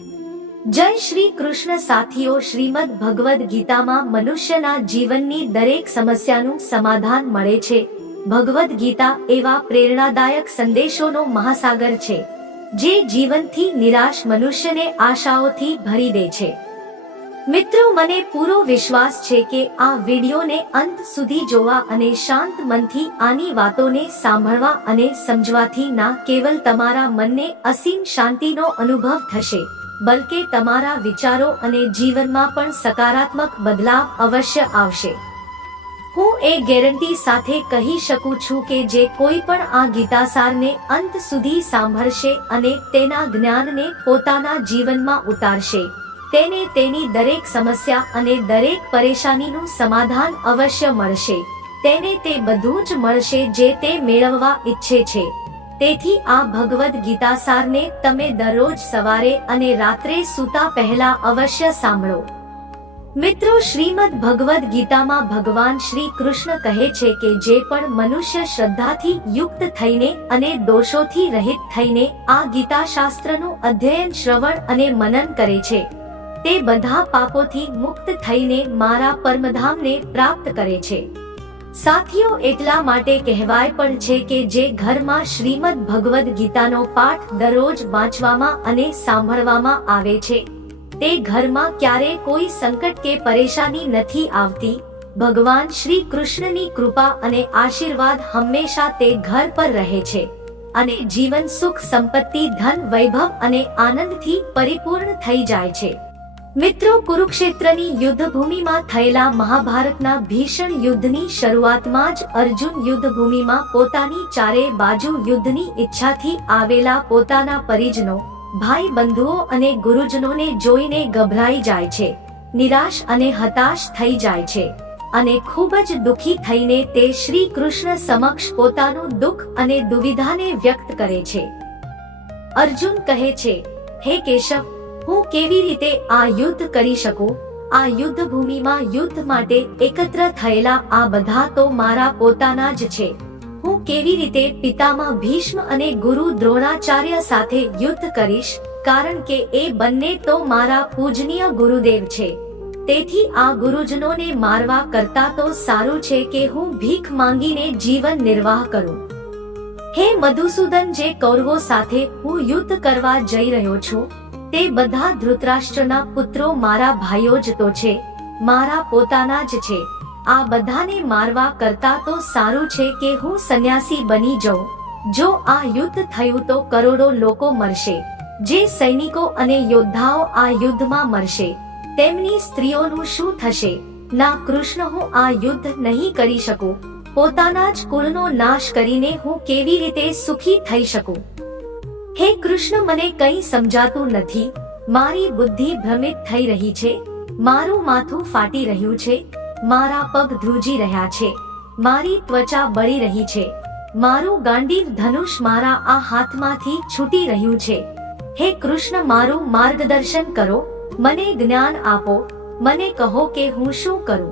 જય શ્રી કૃષ્ણ સાથીઓ, શ્રીમદ ભગવદ ગીતામાં મનુષ્યના જીવનની દરેક સમસ્યાનું સમાધાન મળે છે. ભગવદ ગીતા એવા પ્રેરણાદાયક સંદેશોનો મહાસાગર છે જે જીવનથી નિરાશ મનુષ્યને આશાઓથી ભરી દે છે. મિત્રો, મને પૂરો વિશ્વાસ છે કે આ વિડીયોને અંત સુધી જોવા અને શાંત મનથી આની વાતોને સાંભળવા અને સમજવાથી ના કેવલ તમારા મનને અસીમ શાંતિનો અનુભવ થશે, બલકે તમારા વિચારો અને જીવનમાં પણ સકારાત્મક બદલાવ અવશ્ય આવશે. હું એ ગેરંટી સાથે કહી શકું છું કે જે કોઈ પણ આ ગીતાસારને અંત સુધી સાંભળશે અને તેના જ્ઞાનને પોતાના જીવનમાં ઉતારશે, તેને તેની દરેક સમસ્યા અને દરેક પરેશાનીનું સમાધાન અવશ્ય મળશે. તેને તે બધું જ મળશે જે તે મેળવવા ઈચ્છે છે. તેથી આ ભગવદ ગીતાસારને તમે દરરોજ સવારે અને રાત્રે સૂતા પહેલા અવશ્ય સાંભળો. મિત્રો, શ્રીમદ ભગવદ ગીતામાં ભગવાન શ્રી કૃષ્ણ કહે છે કે જે પણ મનુષ્ય શ્રદ્ધાથી યુક્ત થઈને અને દોષોથી રહિત થઈને આ ગીતાશાસ્ત્રનું અધ્યયન, શ્રવણ અને મનન કરે છે, તે બધા પાપોથી મુક્ત થઈને મારા પરમધામને પ્રાપ્ત કરે છે. સાથીઓ, એટલા માટે કહેવાય પણ છે કે જે ઘરમાં શ્રીમદ ભગવદ ગીતાનો પાઠ દરરોજ વાંચવામાં અને સાંભળવામાં આવે છે, તે ઘરમાં ક્યારે કોઈ સંકટ કે પરેશાની નથી આવતી. ભગવાન શ્રી કૃષ્ણની કૃપા અને આશીર્વાદ હંમેશા તે ઘર પર રહે છે અને જીવન સુખ, સંપત્તિ, ધન, વૈભવ અને આનંદથી પરિપૂર્ણ થઈ જાય છે. મિત્રો, કુરુક્ષેત્રની યુદ્ધભૂમિમાં થયેલા મહાભારતના ભીષણ યુદ્ધની શરૂઆતમાં જ અર્જુન યુદ્ધભૂમિમાં પોતાની ચારે બાજુ યુદ્ધની ઈચ્છાથી આવેલા પોતાના પરિજનો, ભાઈ બંધુઓ અને ગુરુજનોને જોઈને ગભરાઈ જાય છે, નિરાશ અને હતાશ થઈ જાય છે અને ખૂબ જ દુઃખી થઈને તે શ્રી કૃષ્ણ સમક્ષ પોતાનું દુઃખ અને દુવિધાને વ્યક્ત કરે છે. અર્જુન કહે છે, હે કેશવ, હું કેવી રીતે આ યુદ્ધ કરી શકું? આ યુદ્ધભૂમિમાં યુદ્ધ માટે એકત્ર થયેલા આ બધા તો મારા પોતાના જ છે. હું કેવી રીતે પિતામહ ભીષ્મ અને ગુરુ દ્રોણાચાર્ય સાથે યુદ્ધ કરીશ? કારણ કે એ બંને તો મારા પૂજનીય ગુરુદેવ છે. તેથી આ ગુરુજનોને મારવા કરતા તો સારું છે કે હું ભીખ માંગીને જીવન નિર્વાહ કરું. હે મધુસૂદન, જે કૌરવો સાથે હું યુદ્ધ કરવા જઈ રહ્યો છું, તે બધા ધૃતરાષ્ટ્રના પુત્રો મારા ભાઈઓ જ તો છે, મારા પોતાના જ છે. આ બધાને મારવા કરતા તો સારું છે કે હું સંન્યાસી બની જાઉં. જો આ યુદ્ધ થયું તો કરોડો લોકો મરશે. જે સૈનિકો અને યોદ્ધાઓ આ યુદ્ધમાં મરશે, તેમની સ્ત્રીઓનું શું થશે? ના કૃષ્ણ, હું આ યુદ્ધ નહીં કરી શકું. પોતાના જ કુળનો નાશ કરીને હું કેવી રીતે સુખી થઈ શકું? હે કૃષ્ણ, મને કંઈ સમજાતું નથી. મારી બુદ્ધિ ભ્રમિત થઈ રહી છે, મારું માથું ફાટી રહ્યું છે, મારા પગ ધ્રુજી રહ્યા છે, મારી ત્વચા બળી રહી છે, મારું ગાંડીવ ધનુષ મારા આ હાથમાંથી છૂટી રહ્યું છે. હે કૃષ્ણ, મારું માર્ગદર્શન કરો, મને જ્ઞાન આપો, મને કહો કે હું શું કરું?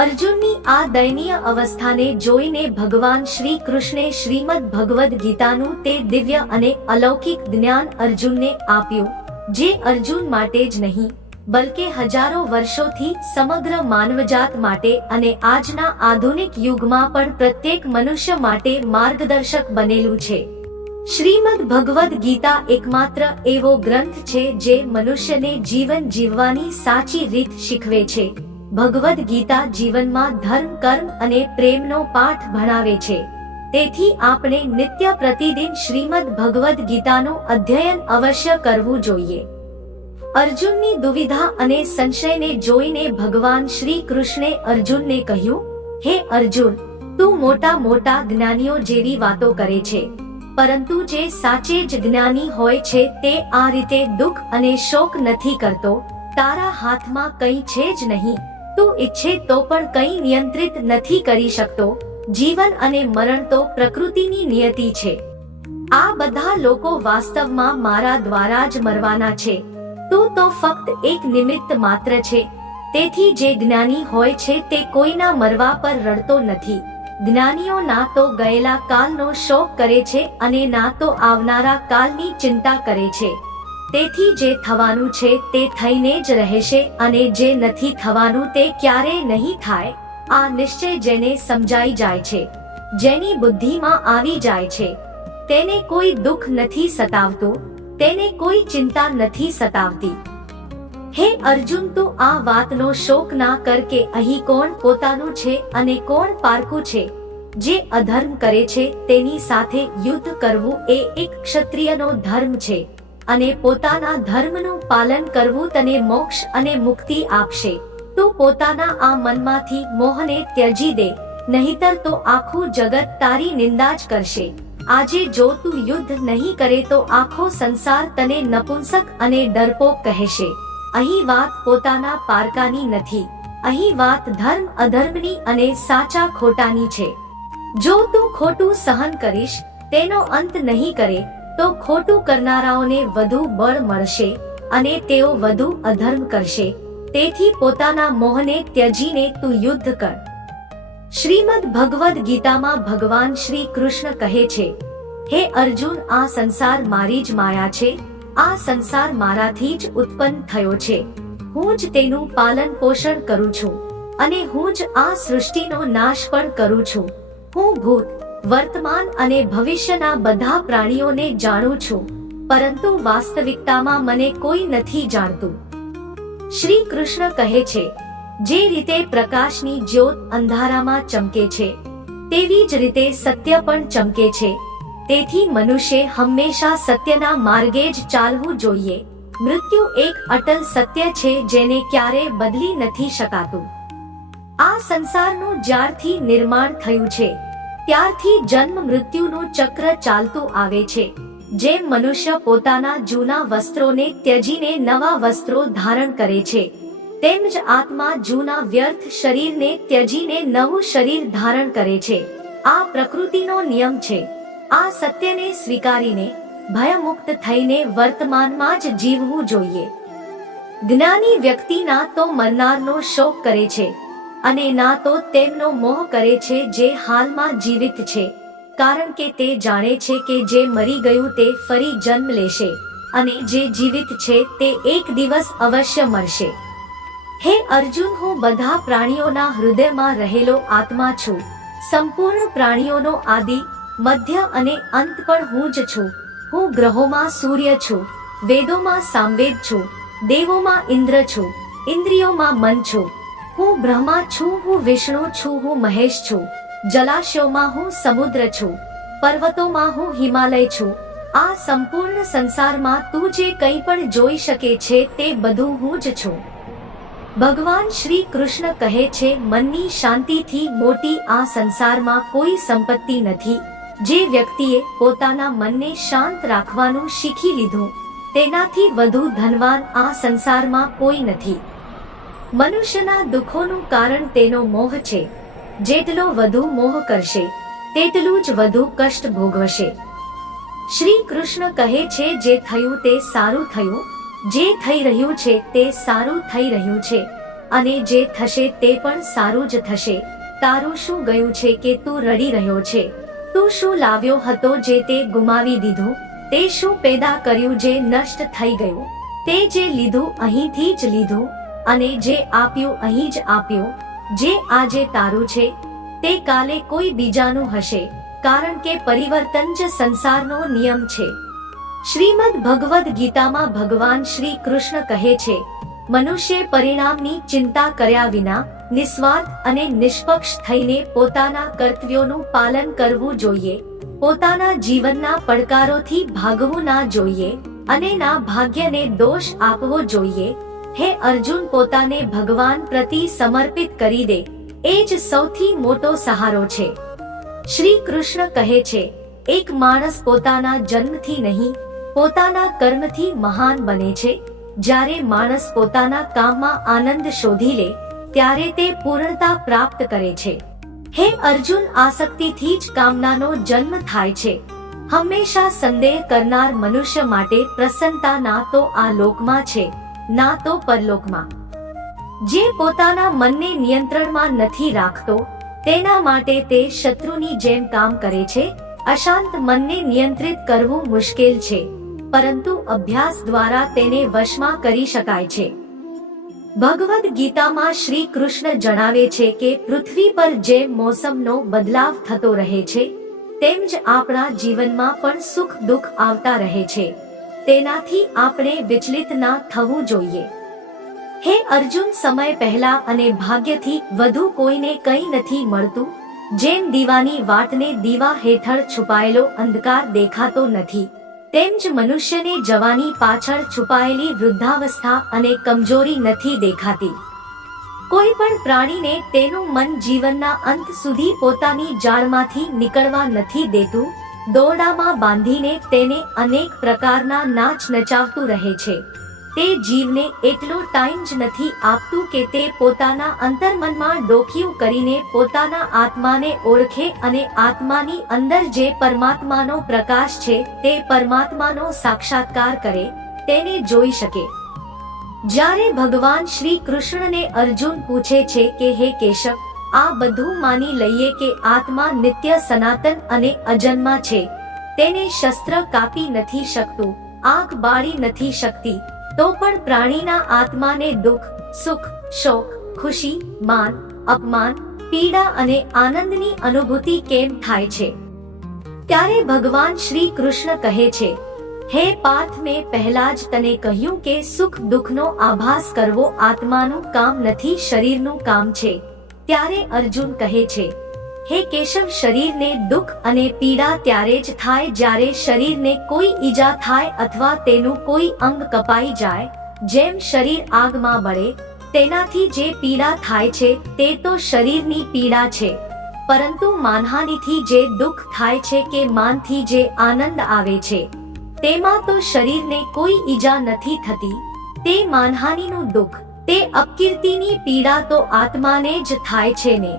અર્જુનની આ દયનીય અવસ્થાને જોઈને ભગવાન શ્રી કૃષ્ણે શ્રીમદ ભગવદ ગીતાનું તે દિવ્ય અને અલૌકિક જ્ઞાન અર્જુનને આપ્યું, જે અર્જુન માટે જ નહીં બલકે હજારો વર્ષોથી સમગ્ર માનવજાત માટે અને આજના આધુનિક યુગમાં પણ પ્રત્યેક મનુષ્ય માટે માર્ગદર્શક બનેલું છે. શ્રીમદ ભગવદ ગીતા એકમાત્ર એવો ગ્રંથ છે જે મનુષ્યને જીવન જીવવાની સાચી રીત શીખવે છે. ભગવદ ગીતા જીવનમાં ધર્મ, કર્મ અને પ્રેમનો પાઠ ભણાવે છે. તેથી આપણે નિત્ય પ્રતિદિન શ્રીમદ ભગવદ ગીતાનું અધ્યયન અવશ્ય કરવું જોઈએ. અર્જુનની દુવિધા અને સંશયને જોઈને ભગવાન શ્રી કૃષ્ણે અર્જુનને કહ્યું, હે અર્જુન, તું મોટા મોટા જ્ઞાનીઓ જેવી વાતો કરે છે, પરંતુ જે સાચે જ જ્ઞાની હોય છે તે આ રીતે દુઃખ અને શોક નથી કરતો. તારા હાથમાં કંઈ છે જ નહીં. તું ઈચ્છે તો પણ કંઈ નિયંત્રિત નથી કરી શકતો. જીવન અને મરણ તો પ્રકૃતિની નિયતિ છે. આ બધા લોકો વાસ્તવમાં મારા દ્વારા જ મરવાના છે. તું તો ફક્ત એક નિમિત્ત માત્ર છે. તેથી જે જ્ઞાની હોય છે તે કોઈના મરવા પર રડતો નથી. જ્ઞાનીઓ ના તો ગયેલા કાલનો શોક કરે છે અને ના તો આવનારા કાલની ચિંતા કરે છે. તેથી જે થવાનું છે તે થઈને જ રહેશે અને જે નથી થવાનું તે ક્યારેય નહીં થાય. આ નિશ્ચય જેને સમજાઈ જાય છે, જેની બુદ્ધિમાં આવી જાય છે, તેને કોઈ દુઃખ નથી સતાવતું, તેને કોઈ ચિંતા નથી સતાવતી. હે અર્જુન, તું આ વાતનો શોક ના કર કે અહીં કોણ પોતાનું છે અને કોણ પારકું છે. જે અધર્મ કરે છે તેની સાથે યુદ્ધ કરવું એ એક ક્ષત્રિયનો ધર્મ છે અને પોતાના ધર્મનું પાલન કરવું તને મોક્ષ અને મુક્તિ આપશે. તું પોતાના આ મનમાંથી મોહને ત્યજી દે, નહીતર તો આખું જગત તારી નિંદા જ કરશે. આજે જો તું યુદ્ધ નહીં કરે તો આખો સંસાર તને નપુંસક અને ડરપોક કહેશે. અહીં વાત પોતાના પારકાની નથી, અહીં વાત ધર્મ અધર્મની અને સાચા ખોટાની છે. જો તું ખોટું સહન કરીશ, તેનો અંત નહીં કરે, તો ખોટું કરનારાઓને વધુ બળ મળશે અને તેઓ વધુ અધર્મ કરશે. તેથી પોતાના મોહને ત્યજીને તું યુદ્ધ કર. શ્રીમદ ભગવદ ગીતામાં ભગવાન શ્રી કૃષ્ણ કહે છે, હે અર્જુન, આ સંસાર મારી જ માયા છે. આ સંસાર મારાથી જ ઉત્પન્ન થયો છે. હું જ તેનું પાલન પોષણ કરું છું અને હું જ આ સૃષ્ટિનો નાશ પણ કરું છું. હું ભૂત, વર્તમાન અને ભવિષ્યના બધા પ્રાણીઓને જાણું છું, પરંતુ વાસ્તવિકતામાં મને કોઈ નથી જાણતું. શ્રી કૃષ્ણ કહે છે, જે રીતે પ્રકાશની જ્યોત અંધારામાં ચમકે છે, તેવી જ રીતે સત્ય પણ ચમકે છે. તેથી મનુષ્ય હંમેશા સત્યના માર્ગે જ ચાલવું જોઈએ. મૃત્યુ એક અટલ સત્ય છે જેને ક્યારે બદલી નથી શકાતું. આ સંસારનું જ્યારથી નિર્માણ થયું છે ત્યારથી જન્મ મૃત્યુનું ચક્ર ચાલતું આવે છે. જેમ મનુષ્ય પોતાના જૂના વસ્ત્રોને ત્યજીને નવા વસ્ત્રો ધારણ કરે છે, તેમ જ આત્મા જૂના વ્યર્થ શરીરને ત્યજીને નવું શરીર ધારણ કરે છે. આ પ્રકૃતિનો નિયમ છે. આ સત્યને સ્વીકારીને ભયમુક્ત થઈને વર્તમાનમાં જ જીવવું જોઈએ. જ્ઞાની વ્યક્તિ ના તો મરનારનો શોક કરે છે અને ના તો તેમનો મોહ કરે છે જે હાલમાં જીવિત છે, કારણ કે તે જાણે છે કે જે મરી ગયું તે ફરી જન્મ લેશે અને જે જીવિત છે તે એક દિવસ અવશ્ય મરશે. હે અર્જુન, હું બધા પ્રાણીઓના હૃદયમાં રહેલો આત્મા છું. સંપૂર્ણ પ્રાણીઓનો આદિ, મધ્ય અને અંત પણ હું જ છું. હું ગ્રહોમાં સૂર્ય છું, વેદોમાં સામવેદ છું, દેવોમાં ઇન્દ્ર છું, ઇન્દ્રિયોમાં મન છું. હું બ્રહ્મા છું, હું વિષ્ણુ છું, હું મહેશ છું. જલાશયોમાં હું સમુદ્ર છું, પર્વતોમાં હું હિમાલય છું. આ સંપૂર્ણ સંસારમાં તું જે કંઈ પણ જોઈ શકે છે તે બધું હું જ છું. ભગવાન શ્રી કૃષ્ણ કહે છે, મનની શાંતિથી મોટી આ સંસારમાં કોઈ સંપત્તિ નથી. જે વ્યક્તિએ પોતાના મનને શાંત રાખવાનું શીખી લીધું, તેનાથી વધુ ધનવાન આ સંસારમાં કોઈ નથી. મનુષ્યના દુઃખોનું કારણ તેનો મોહ છે. જેટલો વધુ મોહ કરશે તેટલું જ વધુ કષ્ટ ભોગવશે. શ્રી કૃષ્ણ કહે છે, જે થયું તે સારું થયું, જે થઈ રહ્યું છે તે સારું થઈ રહ્યું છે અને જે થશે તે પણ સારું જ થશે. તારું શું ગયું છે કે તું રડી રહ્યો છે? તું શું લાવ્યો હતો જે તે ગુમાવી દીધું? તે શું પેદા કર્યું જે નષ્ટ થઈ ગયું? તે જે લીધું અહીંથી જ લીધું અને જે આપ્યું અહીં જ આપ્યું. જે આજે તારું છે તે કાલે કોઈ બીજાનું હશે, કારણ કે પરિવર્તન જ સંસારનો નિયમ છે. શ્રીમદ ભગવદ ગીતામાં ભગવાન શ્રી કૃષ્ણ કહે છે, મનુષ્ય પરિણામની ચિંતા કર્યા વિના નિસ્વાર્થ અને નિષ્પક્ષ થઈને પોતાના કર્તવ્યોનું પાલન કરવું જોઈએ. પોતાના જીવનના પડકારોથી ભાગવું ના જોઈએ અને ના ભાગ્યને દોષ આપવો જોઈએ. હે અર્જુન, પોતાને ભગવાન પ્રતિ સમર્પિત કરી દે, એ જ સૌથી મોટો સહારો છે. શ્રી કૃષ્ણ કહે છે, એક માણસ પોતાના જન્મથી નહીં, પોતાના કર્મથી મહાન બને છે. જ્યારે માણસ પોતાના કામમાં આનંદ શોધી લે ત્યારે તે પૂર્ણતા પ્રાપ્ત કરે છે. હે અર્જુન, આસક્તિથી જ કામનાનો જન્મ થાય છે. હંમેશા સંદેહ કરનાર મનુષ્ય માટે પ્રસન્નતા ના તો આ લોકમાં છે ના તો પરલોકમાં. જે પોતાના મનને નિયંત્રણમાં નથી રાખતો તેના માટે તે શત્રુની જેમ કામ કરે છે. અશાંત મનને નિયંત્રિત કરવું મુશ્કેલ છે. પરંતુ અભ્યાસ દ્વારા તેને વશમાં કરી શકાય છે. ભગવદ્ ગીતામાં શ્રી કૃષ્ણ જણાવે છે કે પૃથ્વી પર જેમ મોસમનો બદલાવ થતો રહે છે તેમ જ આપણા જીવનમાં પણ સુખ દુઃખ આવતા રહે છે. તેનાથી આપણે વિચલિત ના થવું જોઈએ. હે અર્જુન, સમય પહેલા અને ભાગ્યથી વધુ કોઈને કંઈ નથી મળતું. જેમ દીવાની વાટને દીવા હેઠળ છુપાયેલો અંધકાર દેખાતો નથી, તેમ જ મનુષ્યને જવાની પાછળ છુપાયેલી વૃદ્ધાવસ્થા અને કમજોરી નથી દેખાતી. કોઈ પણ પ્રાણીને તેનું મન જીવનના અંત સુધી પોતાની જાળમાંથી નીકળવા નથી દેતું. દોરડામાં બાંધીને તેને અનેક પ્રકારના નાચ નચાવતું રહે છે. તે જીવને એટલો ટાઈમ જ નથી આપતું કે તે પોતાના અંતર્મનમાં ડોકિયું કરીને પોતાના આત્માને ઓળખે અને આત્માની અંદર જે પરમાત્માનો પ્રકાશ છે તે પરમાત્માનો સાક્ષાત્કાર કરે, તેને જોઈ શકે. જ્યારે ભગવાન શ્રી કૃષ્ણને અર્જુન પૂછે છે કે હે કેશવ, આ બધું માની લઈએ કે આત્મા નિત્ય સનાતન અને અજન્મા છે, તેને શસ્ત્ર કાપી નથી શકતું, આગ બાળી નથી શકતી, તો પણ પ્રાણીના આત્માને દુઃખ, સુખ, શોક, ખુશી, માન, અપમાન, પીડા અને આનંદની અનુભૂતિ કેમ થાય છે? ત્યારે ભગવાન શ્રી કૃષ્ણ કહે છે, હે પાર્થ, મેં પહેલા જ તને કહ્યું કે સુખ દુઃખનો આભાસ કરવો આત્માનું કામ નથી, શરીરનું કામ છે. ત્યારે અર્જુન કહે છે, હે કેશવ, શરીરને દુઃખ અને પીડા ત્યારે જ થાય જ્યારે શરીરને કોઈ ઈજા થાય અથવા તેનું કોઈ અંગ કપાઈ જાય. જેમ શરીર આગમાં બળે તેનાથી જે પીડા થાય છે તે તો શરીરની પીડા છે, પરંતુ માનહાનિથી જે દુઃખ થાય છે કે માનથી જે આનંદ આવે છે તેમાં તો શરીરને કોઈ ઈજા નથી થતી. તે માનહાનિનું દુઃખ, તે અપકીર્તિની પીડા તો આત્માને જ થાય છે ને.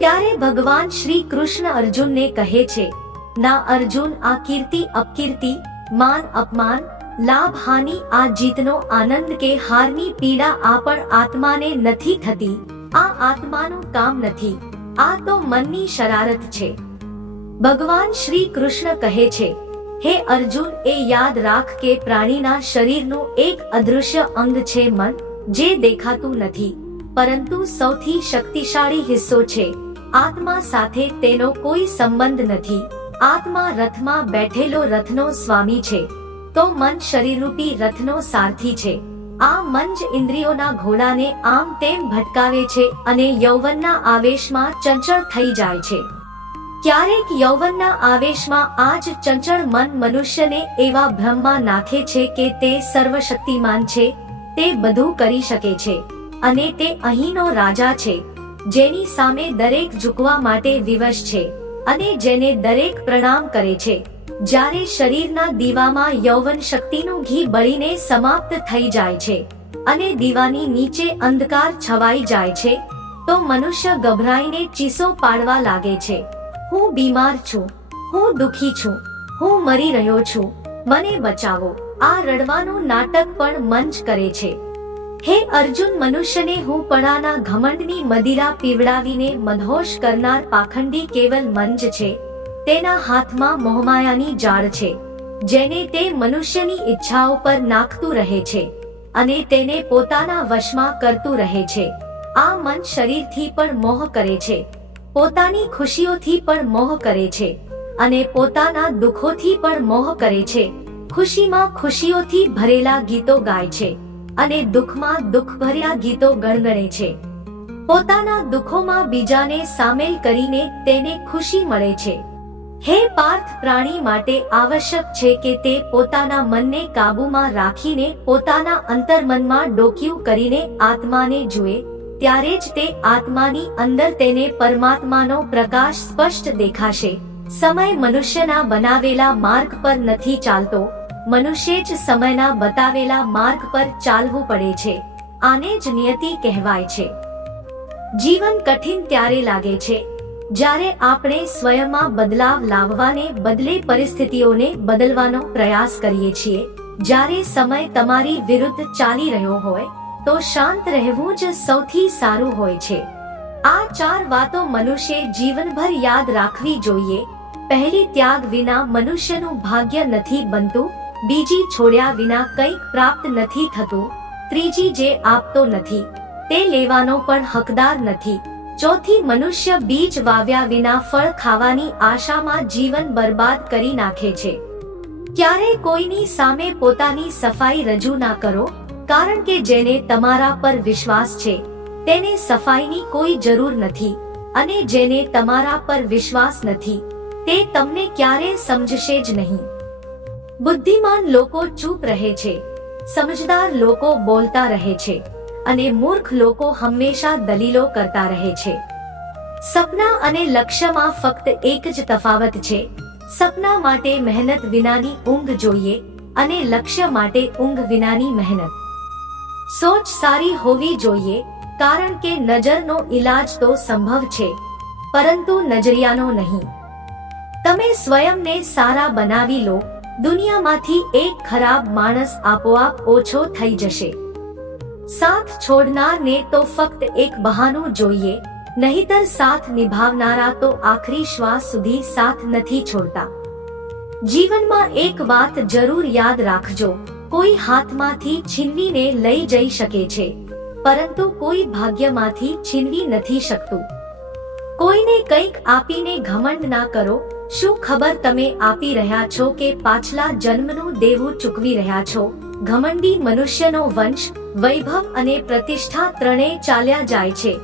ત્યારે ભગવાન શ્રી કૃષ્ણ અર્જુનને કહે છે, ના અર્જુન, આ કીર્તિ અપકીર્તિ, માન અપમાન, લાભ હાનિ, આ જીતનો આનંદ કે હારની પીડા આ પણ આત્માને નથી થતી. આ આત્માનું કામ નથી, આ તો મનની શરારત છે. ભગવાન શ્રી કૃષ્ણ કહે છે, હે અર્જુન, એ યાદ રાખ કે પ્રાણીના શરીરનું એક અદૃશ્ય અંગ છે મન, જે દેખાતું નથી પરંતુ સૌથી શક્તિશાળી હિસ્સો છે. આત્મા સાથે તેનો કોઈ સંબંધ નથી. આત્મા રથમાં બેઠેલો રથનો સ્વામી છે, તો મન શરીરરૂપી રથનો સારથી છે. આ મન જ ઇન્દ્રિયોના ઘોડાને આમ તેમ ભટકાવે છે અને યૌવનના આવેશમાં ચંચળ થઈ જાય છે. ક્યારેક યૌવનના આવેશમાં આ જ ચંચળ મન મનુષ્યને એવા ભ્રમમાં નાખે છે કે તે સર્વશક્તિમાન છે, તે બધું કરી શકે છે અને તે અહીંનો રાજા છે, જેની સામે દરેક ઝૂકવા માટે વિવશ છે અને જેને દરેક પ્રણામ કરે છે. જ્યારે શરીરના દીવામાં યૌવન શક્તિનું ઘી બળીને સમાપ્ત થઈ જાય છે અને દીવાની નીચે અંધકાર છવાઈ જાય છે, તો મનુષ્ય ગભરાઈને ચીસો પાડવા લાગે છે, હું બીમાર છું, હું દુખી છું, હું મરી રહ્યો છું, મને બચાવો. આ રડવાનું નાટક પણ મન જ કરે છે. હે અર્જુન, મનુષ્યને હું પણાના ઘમંડની મદિરા પીવડાવીને મદહોશ કરનાર પાખંડી કેવલ મન જ છે. તેના હાથમાં મોહમાયાની જાળ છે, જેને તે મનુષ્યની ઈચ્છાઓ પર નાખતું રહે છે અને તેને પોતાના વશમાં કરતું રહે છે. આ મન શરીરથી પણ મોહ કરે છે, પોતાની ખુશીઓથી પણ મોહ કરે છે અને પોતાના દુઃખોથી પણ મોહ કરે છે. ખુશીમાં ખુશીઓથી ભરેલા ગીતો ગાય છે અને દુઃખમાં દુઃખભર્યા ગીતો ગણગણે છે. પોતાના દુઃખોમાં બીજાને સામેલ કરીને તેને ખુશી મળે છે. હે પાર્થ, પ્રાણી માટે આવશ્યક છે કે તે પોતાના મનને કાબૂમાં રાખીને પોતાના અંતર્મનમાં ડોકિયું કરીને આત્માને જુએ, ત્યારે જ તે આત્માની અંદર તેને પરમાત્માનો પ્રકાશ સ્પષ્ટ દેખાશે. સમય મનુષ્યના બનાવેલા માર્ગ પર નથી ચાલતો, મનુષ્ય જ સમયના બતાવેલા માર્ગ પર ચાલવું પડે છે. આને જ નિયતિ કહેવાય છે. જીવન કઠિન ત્યારે લાગે છે જ્યારે આપણે સ્વયંમાં બદલાવ લાવવાને બદલે પરિસ્થિતિઓને બદલવાનો પ્રયાસ કરીએ છીએ. જ્યારે સમય તમારી વિરુદ્ધ ચાલી રહ્યો હોય તો શાંત રહેવું જ સૌથી સારું હોય છે. આ 4 વાતો મનુષ્ય જીવનભર યાદ રાખવી જોઈએ. પહેલી, ત્યાગ વિના મનુષ્યનું ભાગ્ય નથી બનતું. બીજી છોડ્યા વિના કંઈક પ્રાપ્ત નથી થતું, ત્રીજી જે આપતો નથી તે લેવાનો પણ હકદાર નથી, ચોથી મનુષ્ય બીજ વાવ્યા વિના ફળ ખાવાની આશામાં જીવન બરબાદ કરી નાખે છે. ક્યારે કોઈની સામે પોતાની સફાઈ રજૂ ના કરો, કારણ કે જેને તમારા પર વિશ્વાસ છે તેને સફાઈની કોઈ જરૂર નથી, અને જેને તમારા પર વિશ્વાસ નથી તે તમને ક્યારે સમજશે જ નહીં. બુદ્ધિમાન લોકો ચૂપ રહે છે, સમજદાર લોકો બોલતા રહે છે, અને મૂર્ખ લોકો હંમેશા દલીલો કરતા રહે છે. સપના અને લક્ષ્યમાં ફક્ત એક જ તફાવત છે. સપના માટે મહેનત વિનાની ઊંઘ જોઈએ અને લક્ષ્ય માટે ઊંઘ વિનાની મહેનત. સોચ સારી હોવી જોઈએ, કારણ કે નજરનો ઈલાજ તો સંભવ છે, પરંતુ નજરિયાનો નહીં. તમે સ્વયંને સારા બનાવી લો, દુનિયામાંથી એક ખરાબ માણસ આપોઆપ ઓછો થઈ જશે. સાથ છોડનારને તો ફક્ત એક બહાનું જોઈએ, નહીતર સાથ નિભાવનારા તો આખરી શ્વાસ સુધી સાથ નથી છોડતા. જીવનમાં એક વાત જરૂર યાદ રાખજો, કોઈ હાથમાંથી છીનવીને લઈ જઈ શકે છે, પરંતુ કોઈ ભાગ્યમાંથી છીનવી નથી શકતું. કોઈને કંઈક આપીને ઘમંડ ના કરો. શું ખબર તમે આપી રહ્યા છો કે પાછલા જન્મનું દેવું ચૂકવી રહ્યા છો? ઘમંડી મનુષ્યનો વંશ, વૈભવ અને પ્રતિષ્ઠા ત્રણેય ચાલ્યા જાય છે.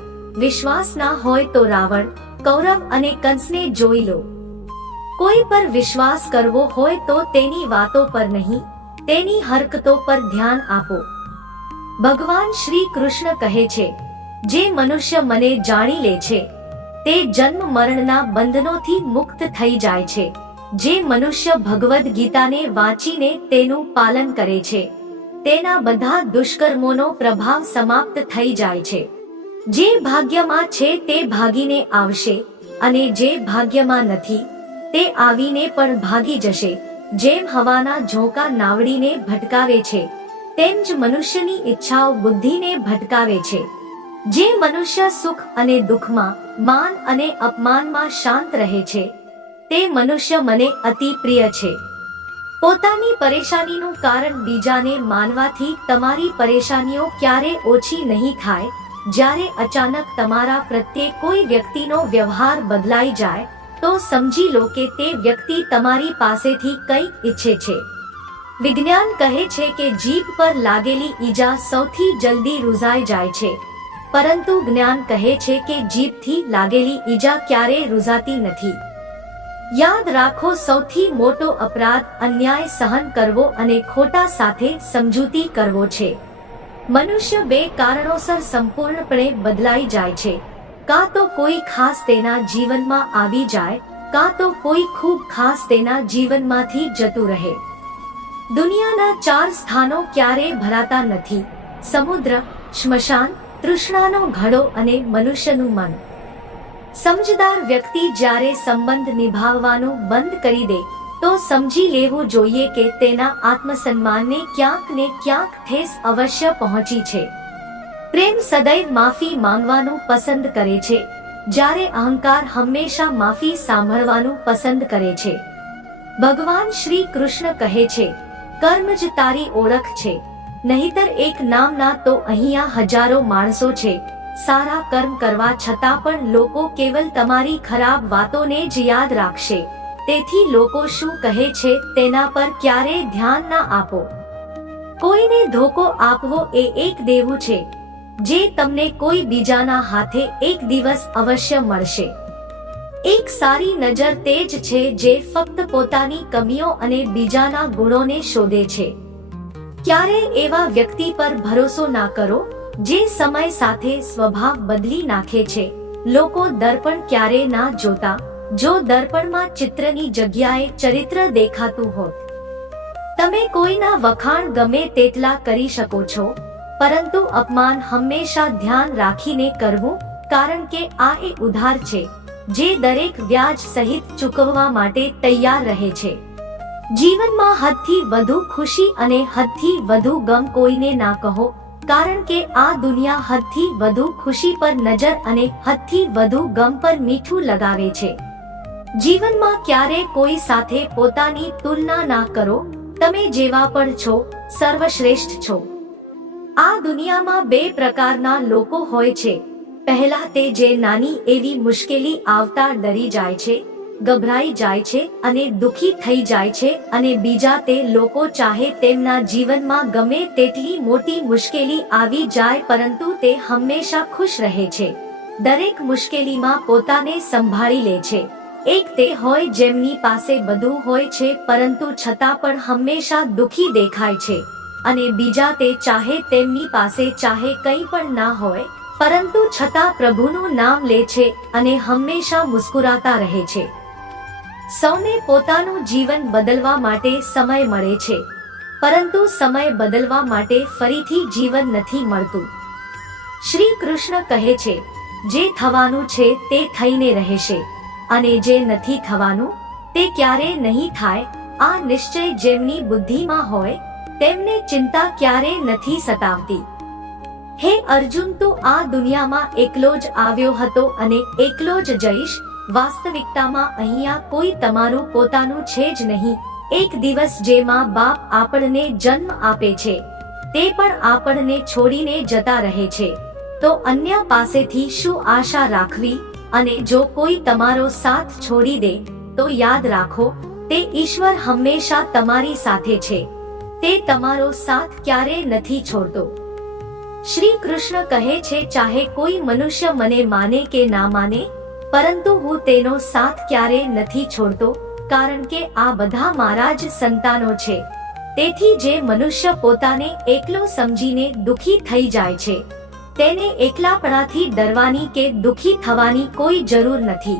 વિશ્વાસ ના હોય તો રાવણ, કૌરવ અને કંસને જોઈ લો. કોઈ પર વિશ્વાસ કરવો હોય તો તેની વાતો પર નહીં, તેની હરકતો પર ધ્યાન આપો. ભગવાન શ્રી કૃષ્ણ કહે છે, જે મનુષ્ય મને જાણી લે છે તે જન્મ મરણના બંધનોથી મુક્ત થઈ જાય છે. જે મનુષ્ય ભગવદ્ ગીતાને વાંચીને તેનું પાલન કરે છે તેના બધા દુષ્કર્મોનો પ્રભાવ સમાપ્ત થઈ જાય છે. જે ભાગ્યમાં છે તે ભાગીને આવશે, અને જે ભાગ્યમાં નથી તે આવીને પણ ભાગી જશે. જેમ હવાના ઝોંકા નાવડીને ભટકાવે છે, તેમ જ મનુષ્યની ઈચ્છાઓ બુદ્ધિને ભટકાવે છે. જે મનુષ્ય સુખ અને દુઃખમાં, માન અને અપમાનમાં શાંત રહે છે તે મનુષ્ય મને અતિ પ્રિય છે. પોતાની પરેશાનીનું કારણ બીજાને માનવાથી તમારી પરેશાનીઓ ક્યારે ઓછી નહીં થાય. જ્યારે અચાનક તમારા પ્રત્યે કોઈ વ્યક્તિનો વ્યવહાર બદલાઈ જાય તો સમજી લો કે તે વ્યક્તિ તમારી પાસેથી કંઈક ઈચ્છે છે. વિજ્ઞાન કહે છે કે જીભ પર લાગેલી ઈજા સૌથી જલ્દી રૂઝાઈ જાય છે, પરંતુ જ્ઞાન કહે છે કે જીભથી લાગેલી ઈજા ક્યારેય રૂઝાતી નથી. યાદ રાખો, સૌથી મોટો અપરાધ અન્યાય સહન કરવો અને ખોટા સાથે સમજૂતી કરવો છે. મનુષ્ય બે કારણોસર સંપૂર્ણપણે બદલાઈ જાય છે. કાં તો કોઈ ખાસ તેના જીવનમાં આવી જાય, કાં તો કોઈ ખૂબ ખાસ તેના જીવનમાંથી જતું રહે. દુનિયાના 4 સ્થાનો ક્યારેય ભરાતા નથી: સમુદ્ર, સ્મશાન, તૃષ્ણાનો ઘડો અને મનુષ્યનું મન. સમજદાર વ્યક્તિ જ્યારે સંબંધ નિભાવવાનું બંધ કરી દે તો સમજી લેવું જોઈએ કે તેના આત્મસન્માનને ક્યાંક ને ક્યાંક ઠેસ અવશ્ય પહોંચી છે. પ્રેમ સદૈવ માફી માંગવાનું પસંદ કરે છે, જ્યારે અહંકાર હંમેશા માફી સાંભળવાનું પસંદ કરે છે. ભગવાન શ્રી કૃષ્ણ કહે છે, કર્મ જ તારી ઓળખ છે, નહીતર એક નામના તો અહીંયા હજારો માણસો છે. સારા કર્મ કરવા છતાં પણ લોકો કેવલ તમારી ખરાબ વાતોને જ યાદ રાખશે. તેથી લોકો શું કહે છે તેના પર ક્યારેય ધ્યાન ના આપો. કોઈને ધોકો આપવો એ એક દેવું છે જે તમને કોઈ બીજાના હાથે એક દિવસ અવશ્ય મળશે. એક સારી નજર તે જ છે જે ફક્ત પોતાની કમીઓ અને બીજાના ગુણોને શોધે છે. ક્યારેય એવા વ્યક્તિ પર ભરોસો ના કરો જે સમય સાથે સ્વભાવ બદલી નાખે છે. લોકો દર્પણ ક્યારેય ના જોતા. જો દર્પણમાં ચિત્રની જગ્યાએ ચરિત્ર દેખાતું હોત. તમે કોઈના વખાણ ગમે તેટલા કરી શકો છો, પરંતુ અપમાન હંમેશા ધ્યાન રાખીને કરવું, કારણ કે આ એ ઉધાર છે જે દરેક વ્યાજ સહિત ચૂકવવા માટે તૈયાર રહે છે. જીવનમાં હદથી વધુ ખુશી અને હદથી વધુ ગમ કોઈને ના કહો, કારણ કે આ દુનિયા હદથી વધુ ખુશી પર નજર અને હદથી વધુ ગમ પર મીઠું લગાવે છે. જીવનમાં ક્યારે કોઈ સાથે પોતાની તુલના ના કરો. તમે જેવા પણ છો સર્વશ્રેષ્ઠ છો। આ દુનિયામાં બે પ્રકારના લોકો હોય છે। પહેલા તે જે નાની એવી મુશ્કેલી આવતા ડરી જાય છે, ગભરાઈ જાય છે અને દુખી થઈ જાય છે, અને બીજા તે લોકો ચાહે તેમના જીવનમાં ગમે તેટલી મોટી મુશ્કેલી આવી જાય પરંતુ તે હંમેશા ખુશ રહે છે, દરેક મુશ્કેલીમાં પોતાને સંભાળી લે છે। એક તે હોય જેમની પાસે બધું હોય છે પરંતુ છતાં પણ હંમેશા દુખી દેખાય છે, અને બીજા તે ચાહે તેમની પાસે ચાહે કંઈ પણ ના હોય પરંતુ છતાં પ્રભુનું નામ લે છે અને હંમેશા મુસ્કુરાતા રહે છે। સૌને પોતાનું જીવન બદલવા માટે સમય મળે છે, પરંતુ સમય બદલવા માટે ફરીથી જીવન નથી મળતું। શ્રી કૃષ્ણ કહે છે, જે થવાનું છે તે થઈને રહેશે, અને જે નથી થવાનું તે ક્યારેય નહીં થાય। આ નિશ્ચય જેમની બુદ્ધિમાં હોય તેમને ચિંતા ક્યારેય નથી સતાવતી। હે અર્જુન, તું આ દુનિયામાં એકલો જ આવ્યો હતો અને એકલો જ જઈશ। વાસ્તવિકતામાં અહીંયા કોઈ તમારું પોતાનું છે જ નહીં। એક દિવસ જે માં બાપ આપણને જન્મ આપે છે તે પણ આપણને છોડીને જતા રહે છે, તો અન્ય પાસેથી શું આશા રાખવી? અને જો કોઈ તમારો સાથ છોડી દે તો યાદ રાખો, તે ઈશ્વર હંમેશા તમારી સાથે છે, તે તમારો સાથ ક્યારેય નથી છોડતો। શ્રી કૃષ્ણ કહે છે, ચાહે કોઈ મનુષ્ય મને માને કે ના માને, પરંતુ હું તેનો સાથ ક્યારેય નથી છોડતો, કારણ કે આ બધા મારા જ સંતાનો છે। તેથી જે મનુષ્ય પોતાને એકલો સમજીને દુખી થઈ જાય છે તેને એકલાપણાથી ડરવાની કે દુખી થવાની કોઈ જરૂર નથી।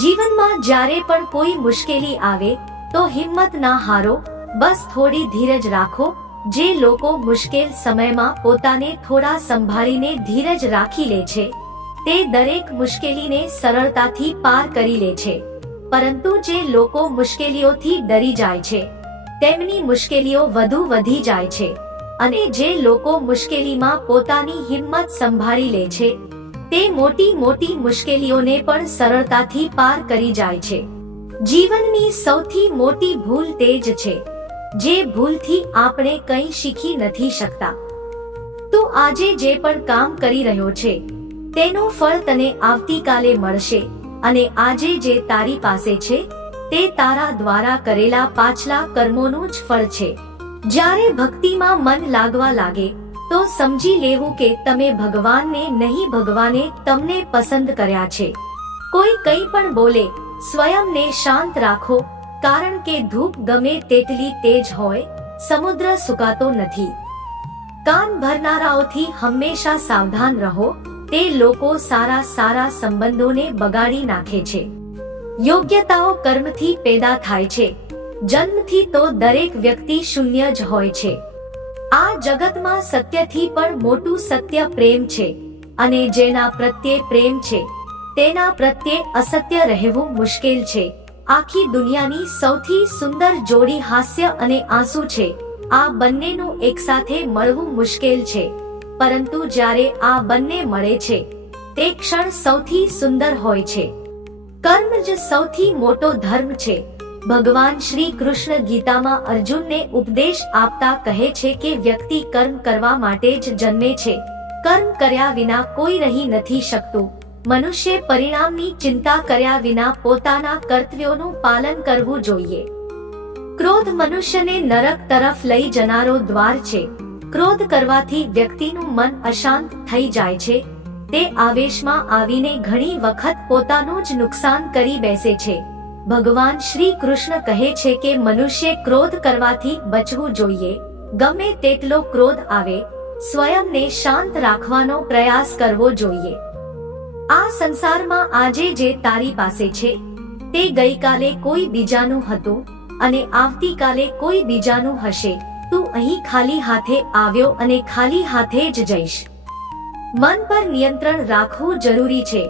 જીવનમાં જ્યારે પણ કોઈ મુશ્કેલી આવે તો હિંમત ના હારો, બસ થોડી ધીરજ રાખો। જે લોકો મુશ્કેલ સમયમાં પોતાને થોડા સંભાળીને ધીરજ રાખી લે છે તે દરેક મુશ્કેલીને સરળતાથી પાર કરી લે છે, પરંતુ જે લોકો મુશ્કેલીઓથી ડરી જાય છે તેમની મુશ્કેલીઓ વધુ વધી જાય છે, અને જે લોકો મુશ્કેલીમાં પોતાની હિંમત સંભાળી લે છે તે મોટી મોટી મુશ્કેલીઓને પણ સરળતાથી પાર કરી જાય છે। જીવનની સૌથી મોટી ભૂલ તે જ છે જે ભૂલથી આપણે કંઈ શીખી નથી શકતા। તો આજે જે પણ કામ કરી રહ્યો છે તેનું ફળ તને આવતીકાલે મળશે, અને આજે જે તારી પાસે છે તે તારા દ્વારા કરેલા પાછલા કર્મોનું જ ફળ છે। જ્યારે ભક્તિમાં મન લાગવા લાગે તો સમજી લેવું કે તમે ભગવાનને નહીં, ભગવાને તમને પસંદ કર્યા છે। કોઈ કંઈ પણ બોલે, સ્વયંને શાંત રાખો, કારણ કે ધૂપ ગમે તેટલી તેજ હોય સમુદ્ર સુકાતો નથી। કાન ભરનારાઓથી હંમેશા સાવધાન રહો, તે લોકો સારા સારા સંબંધોને બગાડી નાખે છે। યોગ્યતાઓ કર્મથી પેદા થાય છે, જન્મથી તો દરેક વ્યક્તિ શૂન્ય જ હોય છે। આ જગતમાં સત્યથી પણ મોટું સત્ય પ્રેમ છે, અને જેના પ્રત્યે પ્રેમ છે તેના પ્રત્યે અસત્ય રહેવું મુશ્કેલ છે। આખી દુનિયાની સૌથી સુંદર જોડી હાસ્ય અને આંસુ છે। આ બંનેનું એકસાથે મળવું મુશ્કેલ છે, પરંતુ જ્યારે આ બંને મળે છે તે ક્ષણ સૌથી સુંદર હોય છે। કર્મ જ સૌથી મોટો ધર્મ છે। ભગવાન શ્રી કૃષ્ણ ગીતામાં અર્જુનને ઉપદેશ આપતા કહે છે કે વ્યક્તિ કર્મ કરવા માટે જ જન્મે છે, કર્મ કર્યા વિના કોઈ રહી નથી શકતું। મનુષ્ય પરિણામની ચિંતા કર્યા વિના પોતાના કર્તવ્યોનું પાલન કરવું જોઈએ। ક્રોધ મનુષ્યને નરક તરફ લઈ જનારો દ્વાર છે। ક્રોધ કરવાથી વ્યક્તિનું મન અશાંત થઈ જાય છે, તે આવેશમાં આવીને ઘણી વખત પોતાનું જ નુકસાન કરી બેસે છે। ભગવાન શ્રી કૃષ્ણ કહે છે કે મનુષ્ય ક્રોધ કરવાથી બચવું જોઈએ। ગમે તેટલો ક્રોધ આવે, સ્વયંને શાંત રાખવાનો પ્રયાસ કરવો જોઈએ। આ સંસારમાં આજે જે તારી પાસે છે તે ગઈકાલે કોઈ બીજાનું હતું અને આવતીકાલે કોઈ બીજાનું હશે। તું અહીં ખાલી હાથે આવ્યો અને ખાલી હાથે જ જઈશ। મન પર નિયંત્રણ રાખવું જરૂરી છે।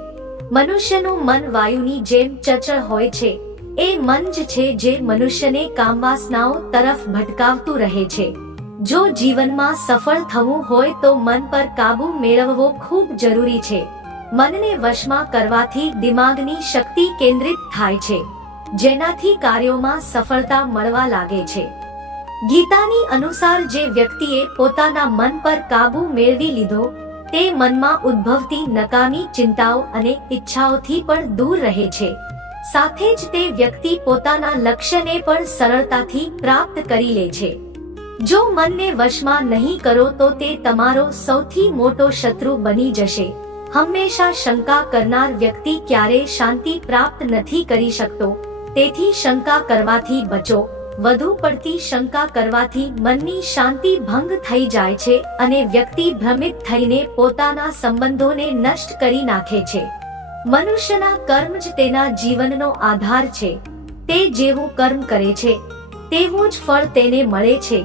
મનુષ્યનું મન વાયુની જેમ ચંચળ હોય છે। એ મન જ છે જે મનુષ્યને કામવાસનાઓ તરફ ભટકાવતું રહે છે। જો જીવનમાં સફળ થવું હોય તો મન પર કાબુ મેળવવો ખૂબ જરૂરી છે। મનને વશમાં કરવાથી દિમાગની શક્તિ કેન્દ્રિત થાય છે, જેનાથી કાર્યોમાં સફળતા મળવા લાગે છે। ગીતાની અનુસાર જે વ્યક્તિએ પોતાના મન પર કાબુ મેળવી લીધો તે મનમાં ઉદ્ભવતી નકામી ચિંતાઓ અને ઈચ્છાઓથી પણ દૂર રહે છે. સાથે જ તે વ્યક્તિ પોતાના લક્ષ્યને પણ સરળતાથી પ્રાપ્ત કરી લે છે. જો મનને વશમાં નહીં કરો તો તે તમારો સૌથી મોટો શત્રુ બની જશે. હંમેશા શંકા કરનાર વ્યક્તિ ક્યારેય શાંતિ પ્રાપ્ત નથી કરી શકતો. તેથી શંકા કરવાથી બચો. વધુ પડતી શંકા કરવાથી મનની શાંતિ ભંગ થઈ જાય છે અને વ્યક્તિ ભ્રમિત થઈને પોતાના સંબંધોને નષ્ટ કરી નાખે છે. મનુષ્યના કર્મ જ તેના જીવનનો આધાર છે. તે જેવું કર્મ કરે છે તેવું જ ફળ તેને મળે છે.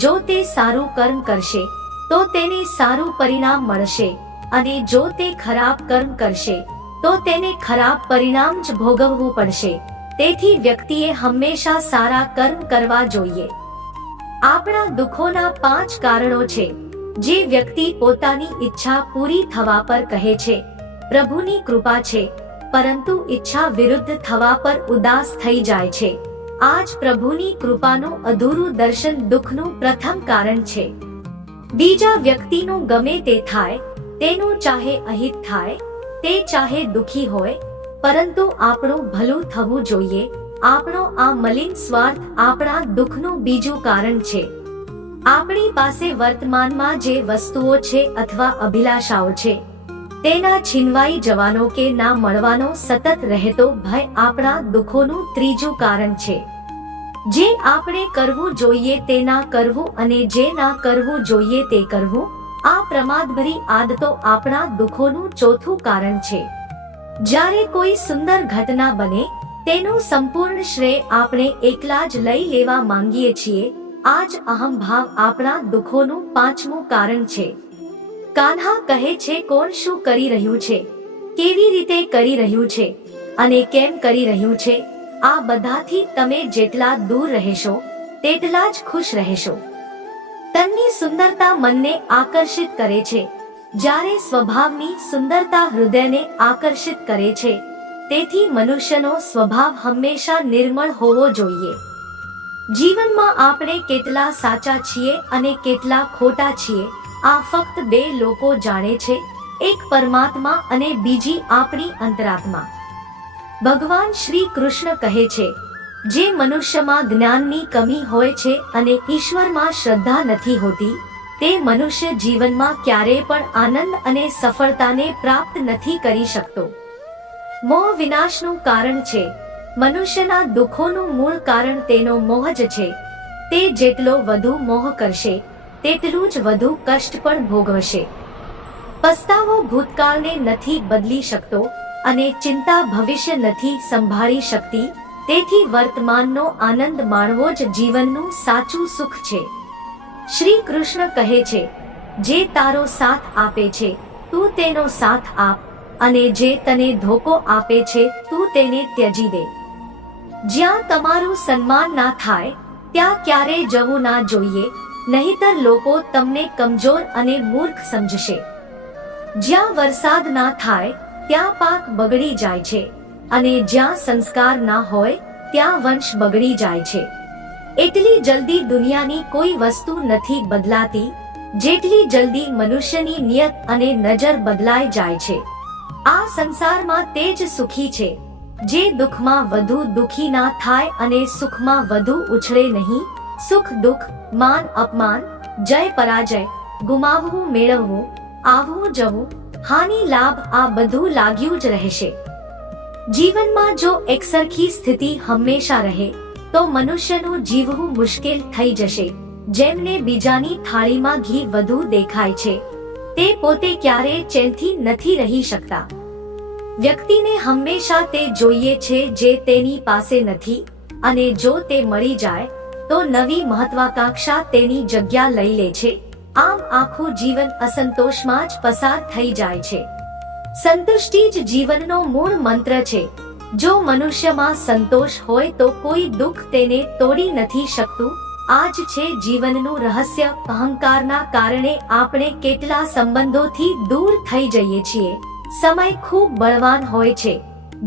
જો તે સારું કર્મ કરશે તો તેને સારું પરિણામ મળશે અને જો તે ખરાબ કર્મ કરશે તો તેને ખરાબ પરિણામ જ ભોગવવું પડશે. તેથી વ્યક્તિએ હંમેશા સારા કર્મ કરવા જોઈએ. આપણા દુઃખોના 5 કારણો છે જે વ્યક્તિ પોતાની ઈચ્છા પૂરી થવા પર કહે છે પ્રભુની કૃપા છે, પરંતુ ઈચ્છા વિરુદ્ધ થવા પર ઉદાસ થઈ જાય છે. આ જ પ્રભુની કૃપાનું અધૂરું દર્શન દુઃખનું પ્રથમ કારણ છે. બીજા વ્યક્તિનું ગમે તે થાય, તેનું ચાહે અહિત થાય, તે ચાહે દુઃખી હોય, પરંતુ આપણું ભલું થવું જોઈએ. આપણો આ મલિન સ્વાર્થ આપણા દુઃખનું બીજું કારણ છે. આપણી પાસે વર્તમાનમાં જે વસ્તુઓ છે અથવા અભિલાષાઓ છે તેના છીનવાઈ જવાનો કે ના મળવાનો સતત રહેતો ભય આપણા દુઃખોનું ત્રીજું કારણ છે. જે આપણે કરવું જોઈએ તે ના કરવું અને જે ના કરવું જોઈએ તે કરવું, આ પ્રમાદભરી આદતો આપણા દુઃખોનું ચોથું કારણ છે. જ્યારે કોઈ સુંદર ઘટના બને તેનું સંપૂર્ણ શ્રેય આપણે એકલા જ લઈ લેવા માંગીએ છીએ. આ જ અહંભાવ આપણા દુઃખોનું પાંચમું કારણ છે. કાન્હા કહે છે કોણ શું કરી રહ્યું છે, કેવી રીતે કરી રહ્યું છે અને કેમ કરી રહ્યું છે, આ બધાથી તમે જેટલા દૂર રહેશો તેટલા જ ખુશ રહેશો. તનની સુંદરતા મનને આકર્ષિત કરે છે, જ્યારે સ્વભાવની સુંદરતા હૃદયને આકર્ષિત કરે છે. તેથી મનુષ્યનો સ્વભાવ હંમેશા નિર્મળ હોવો જોઈએ. જીવનમાં આપણે કેટલા સાચા છીએ અને કેટલા ખોટા છીએ આ ફક્ત 2 લોકો જાણે છે, એક પરમાત્મા અને બીજી આપણી અંતરાત્મા. ભગવાન શ્રી કૃષ્ણ કહે છે જે મનુષ્યમાં જ્ઞાનની કમી હોય છે અને ઈશ્વરમાં શ્રદ્ધા નથી હોતી તે મનુષ્ય જીવનમાં ક્યારેય પણ આનંદ અને સફળતાને પ્રાપ્ત નથી કરી શકતો. મોહ વિનાશનું કારણ છે. મનુષ્યના દુઃખોનું મૂળ કારણ તેનો મોહ જ છે. તે જેટલો વધુ મોહ કરશે તેટલું જ વધુ કષ્ટ પણ ભોગવશે. પસ્તાવો ભૂતકાળને નથી બદલી શકતો અને ચિંતા ભવિષ્ય નથી સંભાળી શકતી. તેથી વર્તમાનનો આનંદ માણવો જ જીવનનું સાચું સુખ છે. શ્રી કૃષ્ણ કહે છે જે તારો સાથ આપે છે તું તેનો સાથ આપ અને જે તને ધોકો આપે છે તું તેને ત્યજી દે. જ્યાં તમારું સન્માન ના થાય ત્યાં ક્યારેય જવું ના જોઈએ, નહીતર લોકો તમને કમજોર અને મૂર્ખ સમજશે. જ્યાં વરસાદ ના થાય ત્યાં પાક બગડી જાય છે અને જ્યાં સંસ્કાર ના હોય ત્યાં વંશ બગડી જાય છે. એટલી જલ્દી દુનિયાની કોઈ વસ્તુ નથી બદલાતી જેટલી જલ્દી મનુષ્યની નિયત અને નજર બદલાઈ જાય છે. આ સંસારમાં તે જ સુખી છે જે દુઃખમાં વધુ દુઃખી ના થાય અને સુખમાં વધુ ઉછળે નહીં. સુખ દુઃખ, માન અપમાન, જય પરાજય, ગુમાવવું મેળવવું, આવવું જવું, હાનિ લાભ આ બધું લાગ્યું જ રહેશે. જીવનમાં જો એકસરખી સ્થિતિ હંમેશા રહે તો મનુષ્યનું જીવવું મુશ્કેલ થઈ જશે. જેમને બીજાની થાળીમાં ઘી વધુ દેખાય છે તે પોતે ક્યારેય ચેનથી નથી રહી શકતા. વ્યક્તિને હંમેશા તે જોઈએ છે જે તેની પાસે નથી અને જો તે મળી જાય તો નવી મહત્વાકાંક્ષા તેની જગ્યા લઈ લે છે. આમ આખું જીવન અસંતોષમાં જ પસાર થઈ જાય છે. સંતુષ્ટિ જ જીવનનો મૂળ મંત્ર છે. જો મનુષ્યમાં સંતોષ હોય તો કોઈ દુઃખ તેને તોડી નથી શકતું. આ જ છે જીવનનું રહસ્ય. અહંકારના કારણે આપણે કેટલા સંબંધોથી દૂર થઈ જઈએ છીએ. સમય ખૂબ બળવાન હોય છે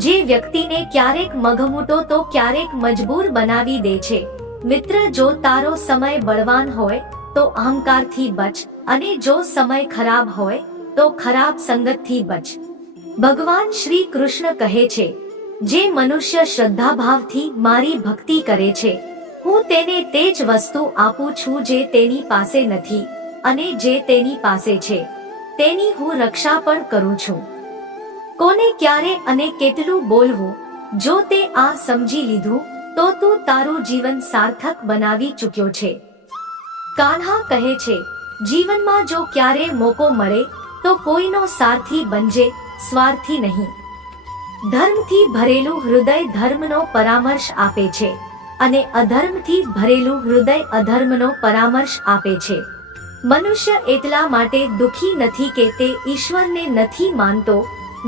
જે વ્યક્તિને ક્યારેક મઘમૂટો તો ક્યારેક મજબૂર બનાવી દે છે. મિત્ર, જો તારો સમય બળવાન હોય તો અહંકારથી બચ, અને જો સમય ખરાબ હોય તો ખરાબ સંગતથી બચ. ભગવાન શ્રી કૃષ્ણ કહે છે, જે મનુષ્ય શ્રદ્ધાભાવથી મારી ભક્તિ કરે છે, હું તેને તે જ વસ્તુ આપું છું જે તેની પાસે નથી, અને જે તેની પાસે છે તેની હું રક્ષા પણ કરું છું. કોને ક્યારે અને કેટલું બોલવું, જો તે આ સમજી લીધું તો તું તારું જીવન સાર્થક બનાવી ચૂક્યો છે. કાન્હા કહે છે, જીવનમાં જો ક્યારે મોકો મળે તો કોઈનો સારથી બનજે, સ્વાર્થી નહીં. ધર્મથી ભરેલું હૃદય ધર્મનો પરામર્શ આપે છે, અને અધર્મથી ભરેલું હૃદય અધર્મનો પરામર્શ આપે છે. મનુષ્ય એટલા માટે દુખી નથી કે તે ઈશ્વરને નથી માનતો,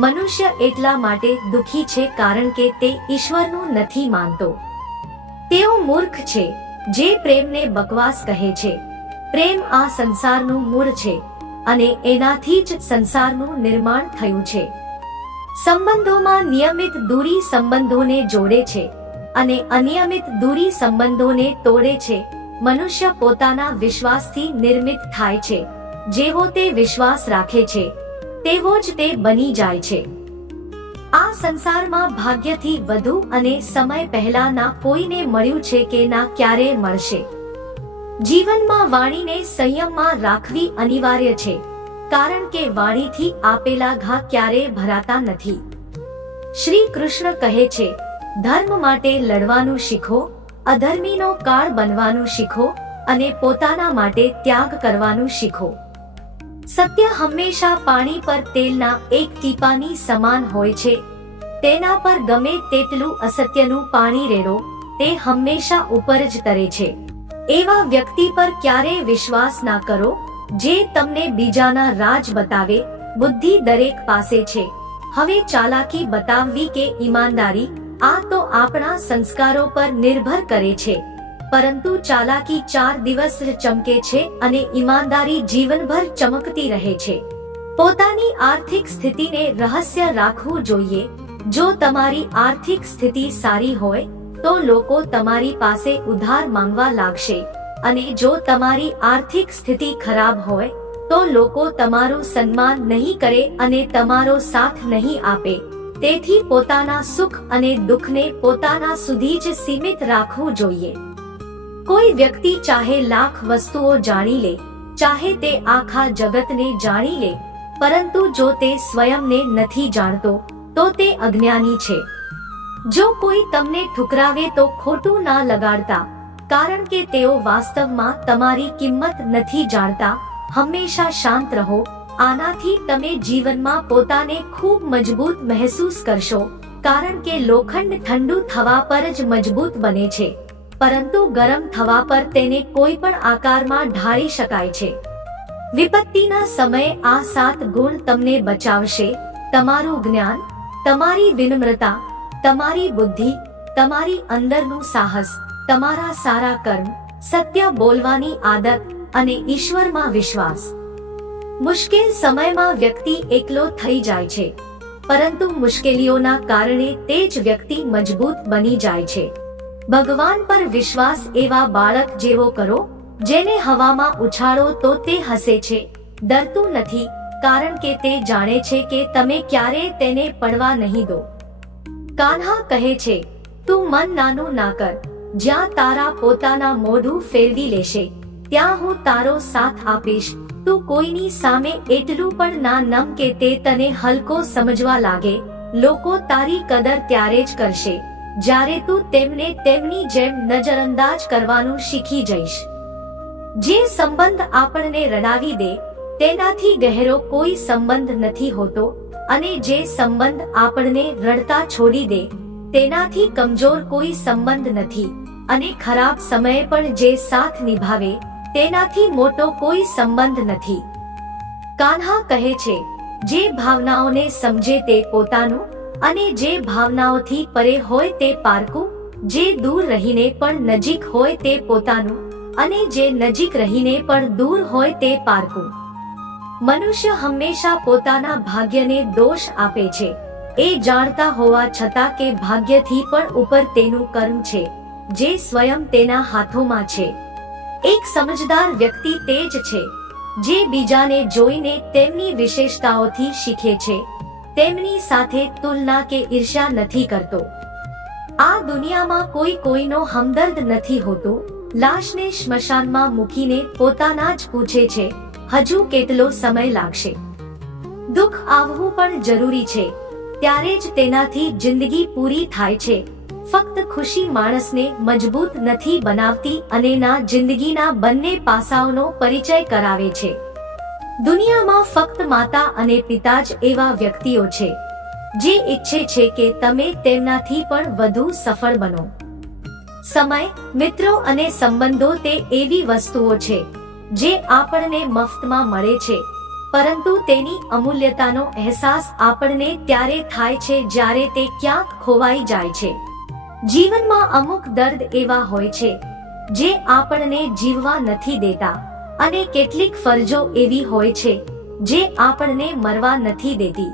મનુષ્ય એટલા માટે દુખી છે કારણ કે તે ઈશ્વરનું નથી માનતો. તેઓ મૂર્ખ છે જે પ્રેમને બકવાસ કહે છે. પ્રેમ આ સંસારનું મૂળ છે, અને એનાથી જ સંસારનું નિર્માણ થયું છે. સંબંધોમાં નિયમિત દૂરી સંબંધોને જોડે છે, અને અનિયમિત દૂરી સંબંધોને તોડે છે. મનુષ્ય પોતાના વિશ્વાસથી નિર્મિત થાય છે. જેવો તે વિશ્વાસ રાખે છે તેવો જ તે બની જાય છે. આ સંસારમાં ભાગ્યથી વધુ અને સમય પહેલાના કોઈને મળ્યું છે કે ના ક્યારે મળશે. જીવનમાં વાણીને સંયમમાં રાખવી અનિવાર્ય છે, કારણ કે વાણીથી આપેલા ઘા ક્યારે ભરાતા નથી. શ્રી કૃષ્ણ કહે છે, ધર્મ માટે લડવાનું શીખો, અધર્મીનો કાળ બનવાનું શીખો, અને પોતાના માટે ત્યાગ કરવાનું શીખો. સત્ય હંમેશા પાણી પર તેલના એક ટીપાની સમાન હોય છે. તેના પર ગમે તેટલું અસત્યનું પાણી રેડો, તે હંમેશા ઉપર જ તરે છે. એવા વ્યક્તિ પર ક્યારેય વિશ્વાસ ના કરો જે તમને બીજાના રાજ બતાવે. બુદ્ધિ દરેક પાસે છે. હવે ચાલાકી બતાવવી કે ઈમાનદારી, આ તો આપણા સંસ્કારો પર નિર્ભર કરે છે. પરંતુ ચાલાકી 4 દિવસ જ ચમકે છે અને ઈમાનદારી જીવનભર ચમકતી રહે છે. પોતાની આર્થિક સ્થિતિને રહસ્ય રાખવું જોઈએ. જો તમારી આર્થિક સ્થિતિ સારી હોય તો લોકો તમારી પાસે ઉધાર માંગવા લાગશે, અને જો તમારી આર્થિક સ્થિતિ ખરાબ હોય તો લોકો તમારું સન્માન નહીં કરે અને તમારો સાથ નહીં આપે. તેથી પોતાના સુખ અને દુઃખને પોતાના સુધી જ સીમિત રાખવું જોઈએ. કોઈ વ્યક્તિ ચાહે લાખ વસ્તુઓ જાણી લે, ચાહે તે આખા જગતને જાણી લે, પરંતુ જો તે સ્વયંને નથી જાણતો તો તે અજ્ઞાની છે. જો કોઈ તમને ઠુકરાવે તો ખોટું ના લગાડતા, કારણ કે તેઓ વાસ્તવમાં તમારી કિંમત નથી જાણતા. હંમેશા શાંત રહો. આનાથી તમે જીવનમાં પોતાને ખૂબ મજબૂત મહેસૂસ કરશો, કારણ કે લોખંડ ઠંડુ થવા પર જ મજબૂત બને છે, પરંતુ ગરમ થવા પર તેને કોઈ પણ આકારમાં ઢાળી શકાય છે. વિપત્તિના સમયે આ 7 ગુણ તમને બચાવશે: તમારું જ્ઞાન, તમારી વિનમ્રતા, તમારી બુદ્ધિ, તમારી અંદરનું સાહસ, તમારા સારા કર્મ, સત્ય બોલવાની આદત અને ઈશ્વરમાં વિશ્વાસ. મુશ્કેલ સમયમાં વ્યક્તિ એકલો થઈ જાય છે, પરંતુ મુશ્કેલીઓના કારણે તે જ વ્યક્તિ મજબૂત બની જાય છે. ભગવાન પર વિશ્વાસ એવા બાળક જેવો કરો જેને હવામાં ઉછાળો તો તે હસે છે, ડરતું નથી, કારણ કે તે જાણે છે કે તમે ક્યારેય તેને પડવા નહીં દો. કાન્હા કહે છે, તું મન નાનું ના કર. જ્યાં તારા પોતાના મોઢું ફેરવી લેશે ત્યાં હું તારો સાથ આપીશ. તું કોઈની સામે એટલું પણ ના નમ કે તે તને હલકો સમજવા લાગે. લોકો તારી કદર ત્યારે જ કરશે જ્યારે તું તેમને તેમની જેમ નજરઅંદાજ કરવાનું શીખી જઈશ. જે સંબંધ આપણને રડાવી દે તેનાથી ગહેરો કોઈ સંબંધ નથી હોતો, અને જે સંબંધ આપણને રડતા છોડી દે તેનાથી કમજોર કોઈ સંબંધ નથી, અને ખરાબ સમયે પણ જે સાથ નિભાવે તેનાથી મોટો કોઈ સંબંધ નથી. કાન્હા કહે છે, જે ભાવનાઓને સમજે તે પોતાનું, અને જે ભાવનાઓથી પરે હોય તે પારકું. જે દૂર રહીને પણ નજીક હોય તે પોતાનું, અને જે નજીક રહીને પણ દૂર હોય તે પારકું. મનુષ્ય હંમેશા પોતાના ભાગ્યને દોષ આપે છે, એ જાણતા હોવા છતાં કે ભાગ્યથી પણ ઉપર તેનું કર્મ છે, જે સ્વયં તેના હાથોમાં છે. એક સમજદાર વ્યક્તિ તે જ છે જે બીજાને જોઈને તેમની વિશેષતાઓથી શીખે છે, તેમની સાથે તુલના કે ઈર્ષ્યા નથી કરતો. આ દુનિયામાં કોઈ કોઈનો હમદર્દ નથી હોતો. લાશને સ્મશાનમાં મૂકીને પોતાના જ પૂછે છે, હજુ કેટલો સમય લાગશે. દુઃખ આવવું પણ જરૂરી છે, ત્યારે જ તેનાથી જિંદગી પૂરી થાય છે. ફક્ત ખુશી માણસને મજબૂત નથી બનાવતી અને ના જિંદગીના બંને પાસાઓનો પરિચય કરાવે છે. દુનિયામાં ફક્ત માતા અને પિતા જ એવા વ્યક્તિઓ છે જે ઈચ્છે છે કે તમે તેમનાથી પણ વધુ સફળ બનો. સમય, મિત્રો અને સંબંધો તે એવી વસ્તુઓ છે જે આપણને મફતમાં મળે છે, પરંતુ તેની અમૂલ્યતાનો અહેસાસ આપણને ત્યારે થાય છે જ્યારે તે ક્યાંક ખોવાઈ જાય છે. જીવનમાં અમુક દર્દ એવા હોય છે જે આપણને જીવવા નથી દેતા અને કેટલીક ફરજો એવી હોય છે જે આપણને મરવા નથી દેતી.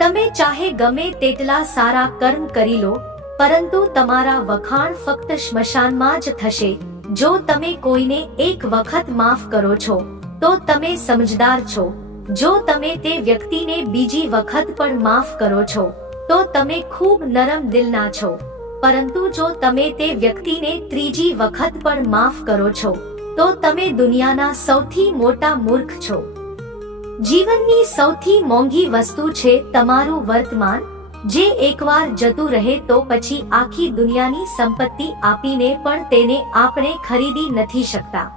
તમે ચાહે ગમે તેટલા સારા કર્મ કરી લો, પરંતુ તમારા વખાણ ફક્ત સ્મશાનમાં જ થશે. જો તમે કોઈને એક વખત માફ કરો છો તો તમે સમજદાર છો. જો તમે તે વ્યક્તિને બીજી વખત પણ માફ કરો છો તો તમે ખૂબ નરમ દિલના છો. પરંતુ જો તમે તે વ્યક્તિને ત્રીજી વખત પણ માફ કરો છો તો તમે દુનિયાના સૌથી મોટા મૂર્ખ છો. જીવનની સૌથી મોંઘી વસ્તુ છે તમારું વર્તમાન, જે એકવાર જતું રહે તો પછી આખી દુનિયાની સંપત્તિ આપીને પણ તેને આપણે ખરીદી નથી શકતા.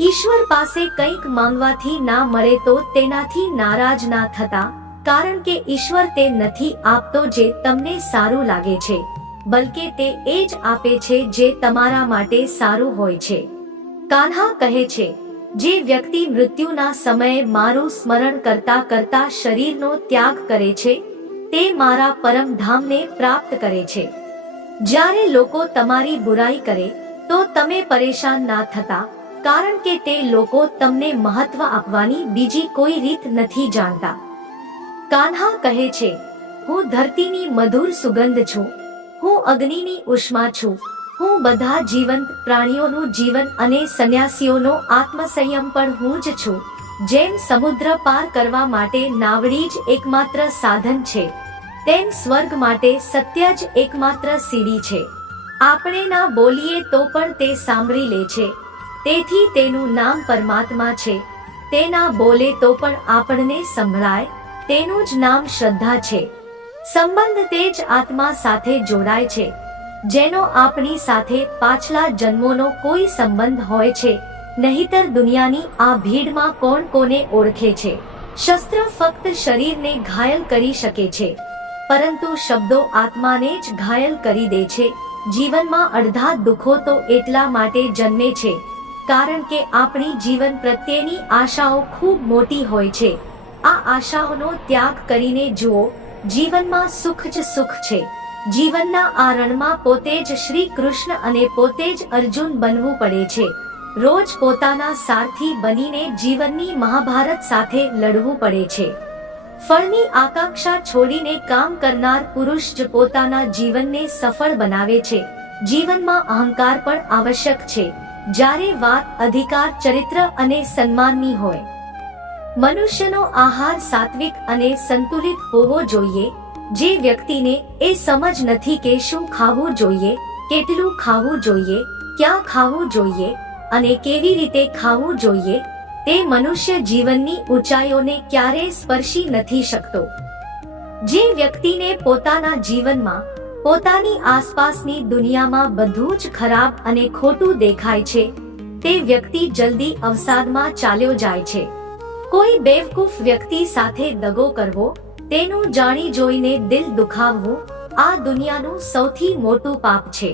ઈશ્વર પાસે કંઈક માંગવાથી ના મળે તો તેનાથી નારાજ ના થતા, કારણ કે ઈશ્વર તે નથી આપતો જે તમને સારું લાગે છે, બલકે તે એ જ આપે છે જે તમારા માટે સારું હોય છે. કાન્હા કહે છે, જે વ્યક્તિ મૃત્યુના સમયે મારું સ્મરણ કરતા કરતા શરીરનો ત્યાગ કરે છે તે મારા પરમધામને પ્રાપ્ત કરે છે. જ્યારે લોકો તમારી બુરાઈ કરે તો તમે પરેશાન ના થતા, કારણ કે તે લોકો તમને મહત્વ આપવાની બીજી કોઈ રીત નથી જાણતા. કાન્હા કહે છે, હું ધરતીની મધુર સુગંધ છું, હું અગ્નિની ઉષ્મા છું, હું બધા જીવંત પ્રાણીઓનું જીવન અને સંન્યાસીઓનો આત્મસંયમ પણ હું જ છું. જેમ સમુદ્ર પાર કરવા માટે નાવડી જ એકમાત્ર સાધન છે, તેમ સ્વર્ગ માટે સત્ય જ એકમાત્ર સીડી છે. આપણે ના બોલીએ તો પણ તે સાંભળી લે છે, તેથી તેનું નામ પરમાત્મા છે. તે ના બોલે તો પણ આપણને સંભળાય, તેનું જ નામ શ્રદ્ધા છે. સંબંધ તે જ આત્મા સાથે જોડાય છે, જેનો આપણી સાથે પાછલા જન્મોનો કોઈ સંબંધ હોય છે. નહીતર દુનિયાની આ ભીડમાં કોણ કોને ઓળખે છે? શસ્ત્ર ફક્ત શરીરને ઘાયલ કરી શકે છે, પરંતુ શબ્દો આત્માને જ ઘાયલ કરી દે છે. જીવનમાં અડધા દુઃખો તો એટલા માટે જન્મે છે કારણ કે આપણી જીવન પ્રત્યેની આશાઓ ખૂબ મોટી હોય છે. આ આશાઓનો ત્યાગ કરીને જુઓ, જીવનમાં સુખ જ સુખ છે. જીવનના આ રણમાં પોતે જ શ્રી કૃષ્ણ અને પોતે જ અર્જુન બનવું પડે છે. રોજ પોતાના સારથી બનીને જીવનની મહાભારત સાથે લડવું પડે છે. ફળની આકાંક્ષા છોડીને કામ કરનાર પુરુષ જ પોતાના જીવનને સફળ બનાવે છે. જીવનમાં અહંકાર પણ આવશ્યક છે, જ્યારે વાત અધિકાર, ચરિત્ર અને સન્માનની હોય. મનુષ્યનો આહાર સાત્વિક અને સંતુલિત હોવો જોઈએ. જે વ્યક્તિને એ સમજ નથી કે શું ખાવું જોઈએ, કેટલું ખાવું જોઈએ, ક્યાં ખાવું જોઈએ અને કેવી રીતે ખાવું જોઈએ, તે મનુષ્ય જીવનની ઊંચાઈઓને ક્યારેય સ્પર્શી નથી શકતો. જે વ્યક્તિને પોતાના જીવનમાં, પોતાની આસપાસની દુનિયામાં બધું જ ખરાબ અને ખોટું દેખાય છે, તે વ્યક્તિ જલ્દી અવસાદમાં ચાલ્યો જાય છે. કોઈ બેવકૂફ વ્યક્તિ સાથે દગો કરવો, તેનું જાણી જોઈને દિલ દુખાવવું, આ દુનિયાનું સૌથી મોટું પાપ છે.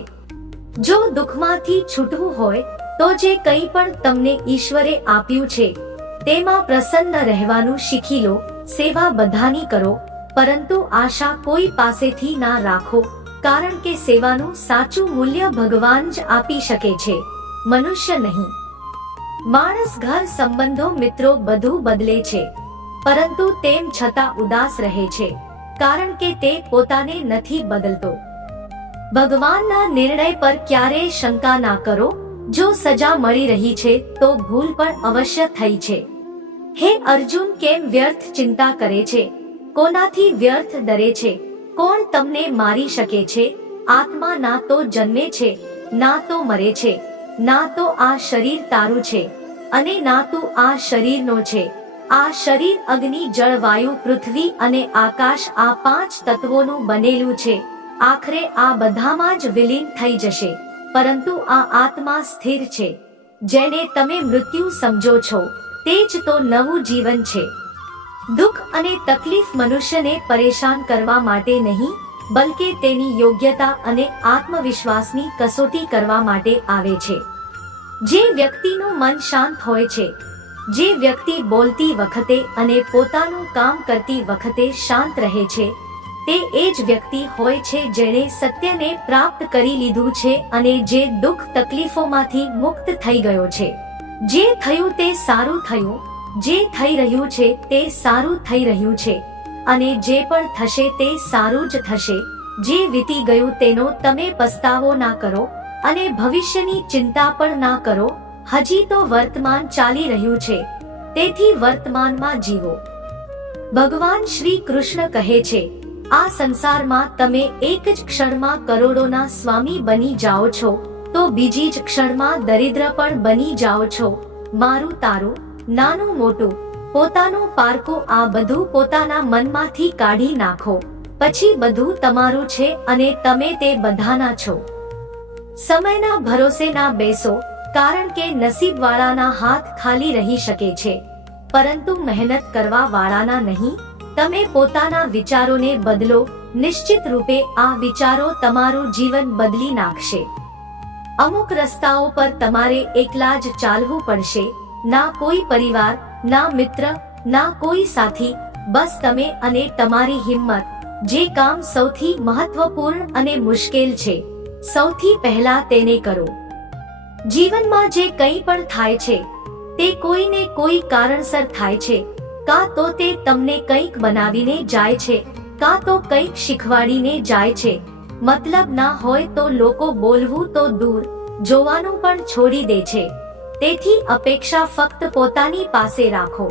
જો દુઃખમાંથી છૂટવું હોય તો જે કંઈ પણ તમને ઈશ્વરે આપ્યું છે તેમાં પ્રસન્ન રહેવાનું શીખી લો. સેવા બધાની કરો, પરંતુ આશા કોઈ પાસેથી ના રાખો, કારણ કે સેવાનું સાચું મૂલ્ય ભગવાન જ આપી શકે છે, મનુષ્ય નહીં. માણસ, ઘર, સંબંધો, મિત્રો બધું બદલે છે, પરંતુ તેમ છતાં ઉદાસ રહે છે, કારણ કે તે પોતાને નથી બદલતો. ભગવાનના નિર્ણય પર ક્યારેય શંકા ના કરો. જો સજા મળી રહી છે તો ભૂલ પણ અવશ્ય થઈ છે. હે અર્જુન, કેમ વ્યર્થ ચિંતા કરે છે? કોનાથી વ્યર્થ ડરે છે? કોણ તમને મારી શકે છે? આત્મા ના તો જન્મે છે, ના તો મરે છે. ના તો આ શરીર તારું છે અને ના તું આ શરીરનો છે. આ શરીર અગ્નિ, જળ, વાયુ, પૃથ્વી અને આકાશ, આ 5 તત્વોનું બનેલું છે. આખરે આ બધામાં જ વિલીન થઈ જશે. પરંતુ આ આત્મા સ્થિર છે. જેને તમે મૃત્યુ સમજો છો તે જ તો નવું જીવન છે. દુઃખ અને તકલીફ મનુષ્યને પરેશાન કરવા માટે નહીં, બલકે તેની યોગ્યતા અને આત્મવિશ્વાસની કસોટી કરવા માટે આવે છે. જે વ્યક્તિનું મન શાંત હોય છે, જે વ્યક્તિ બોલતી વખતે અને પોતાનું કામ કરતી વખતે શાંત રહે છે, તે એ જ વ્યક્તિ હોય છે જેણે સત્યને પ્રાપ્ત કરી લીધું છે અને જે દુઃખ તકલીફોમાંથી મુક્ત થઈ ગયો છે. જે થયું તે સારું થયું, જે થઈ રહ્યું છે તે સારું થઈ રહ્યું છે અને જે પણ થશે તે સારું જ થશે. જે વીતી ગયું તેનો તમે પસ્તાવો ના કરો અને ભવિષ્યની ચિંતા પણ ના કરો. હજી તો વર્તમાન ચાલી રહ્યું છે, તેથી વર્તમાનમાં જીવો. ભગવાન શ્રી કૃષ્ણ કહે છે, આ સંસારમાં તમે એક જ ક્ષણમાં કરોડોના સ્વામી બની જાઓ છો તો બીજી જ ક્ષણમાં દરિદ્ર પણ બની જાઓ છો. મારું તારું, નાનું મોટું, પોતાનું પારકું, આ બધું પોતાના મનમાંથી કાઢી નાખો. પછી બધું તમારું છે અને તમે તે બધાના છો. સમયના ભરોસે ના બેસો, કારણ કે નસીબવાળાના હાથ ખાલી રહી શકે છે, પરંતુ મહેનત કરવા વાળાના નહીં. તમે પોતાના વિચારોને બદલો. નિશ્ચિત રૂપે આ વિચારો તમારું જીવન બદલી નાખશે. અમુક રસ્તાઓ પર તમારે એકલા જ ચાલવું પડશે. ના કોઈ પરિવાર, ના મિત્ર, ના કોઈ સાથી. બસ તમે અને તમારી હિંમત. જે કામ સૌથી મહત્વપૂર્ણ અને મુશ્કેલ છે, સૌથી પહેલા તેને કરો. જીવનમાં જે કંઈ પણ થાય છે તે કોઈને કોઈ કારણસર થાય છે. કાં તો તે તમને કંઈક બનાવીને જાય છે, કાં તો કંઈક શીખવાડીને જાય છે. મતલબ ના હોય તો લોકો બોલવું તો દૂર, જોવાનું પણ છોડી દે છે. તેથી અપેક્ષા ફક્ત પોતાની પાસે રાખો.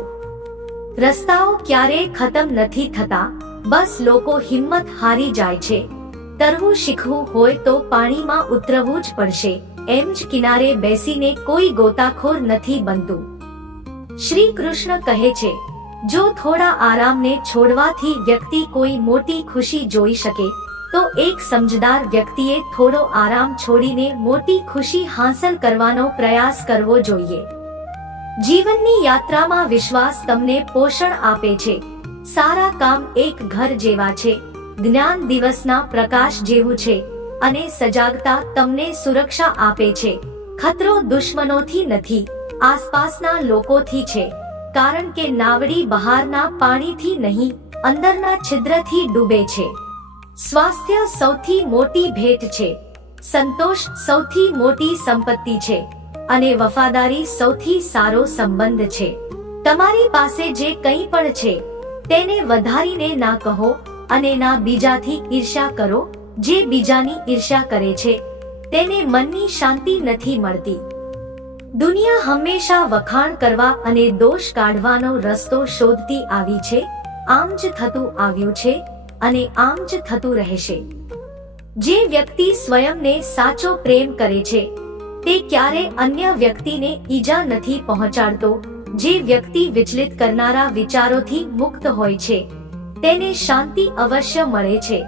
રસ્તાઓ ક્યારેય ખતમ નથી થતા, બસ લોકો હિંમત હારી જાય છે. તરવું શીખવું હોય તો પાણીમાં ઉતરવું જ પડશે. એમ જ કિનારે બેસીને કોઈ ગોતાખોર નથી બનતું. શ્રી કૃષ્ણ કહે છે, જો થોડા આરામને છોડવાથી વ્યક્તિ કોઈ મોટી ખુશી જોઈ શકે તો એક સમજદાર વ્યક્તિએ થોડો આરામ છોડીને મોટી ખુશી હાંસલ કરવાનો પ્રયાસ કરવો જોઈએ. જીવનની યાત્રામાં વિશ્વાસ તમને પોષણ આપે છે. સારા કામ એક ઘર જેવા છે, જ્ઞાન દિવસના પ્રકાશ જેવું છે અને સજાગતા તમને સુરક્ષા આપે છે. ખતરો દુશ્મનોથી નથી, આસપાસના લોકોથી છે. કારણ કે નાવડી બહારના પાણીથી નહીં, અંદરના છિદ્રથી ડૂબે છે. સ્વાસ્થ્ય સૌથી મોટી ભેટ છે, સંતોષ સૌથી મોટી સંપત્તિ છે અને વફાદારી સૌથી સારો સંબંધ છે. તમારી પાસે જે કંઈ પણ છે તેને વધારીને ના કહો અને ના બીજાથી ઈર્ષ્યા કરો. જે બીજાની ઈર્ષ્યા કરે છે તેને મનની શાંતિ નથી મળતી. દુનિયા હંમેશા વખાણ કરવા અને દોષ કાઢવાનો રસ્તો શોધતી આવી છે. આમ જ થતું આવ્યું છે અને આમ જ થતું રહેશે. જે વ્યક્તિ સ્વયંને સાચો પ્રેમ કરે છે તે ક્યારે અન્ય વ્યક્તિને ઈજા નથી પહોંચાડતો. જે વ્યક્તિ વિચલિત કરનારા વિચારોથી મુક્ત હોય છે તેને શાંતિ અવશ્ય મળે છે.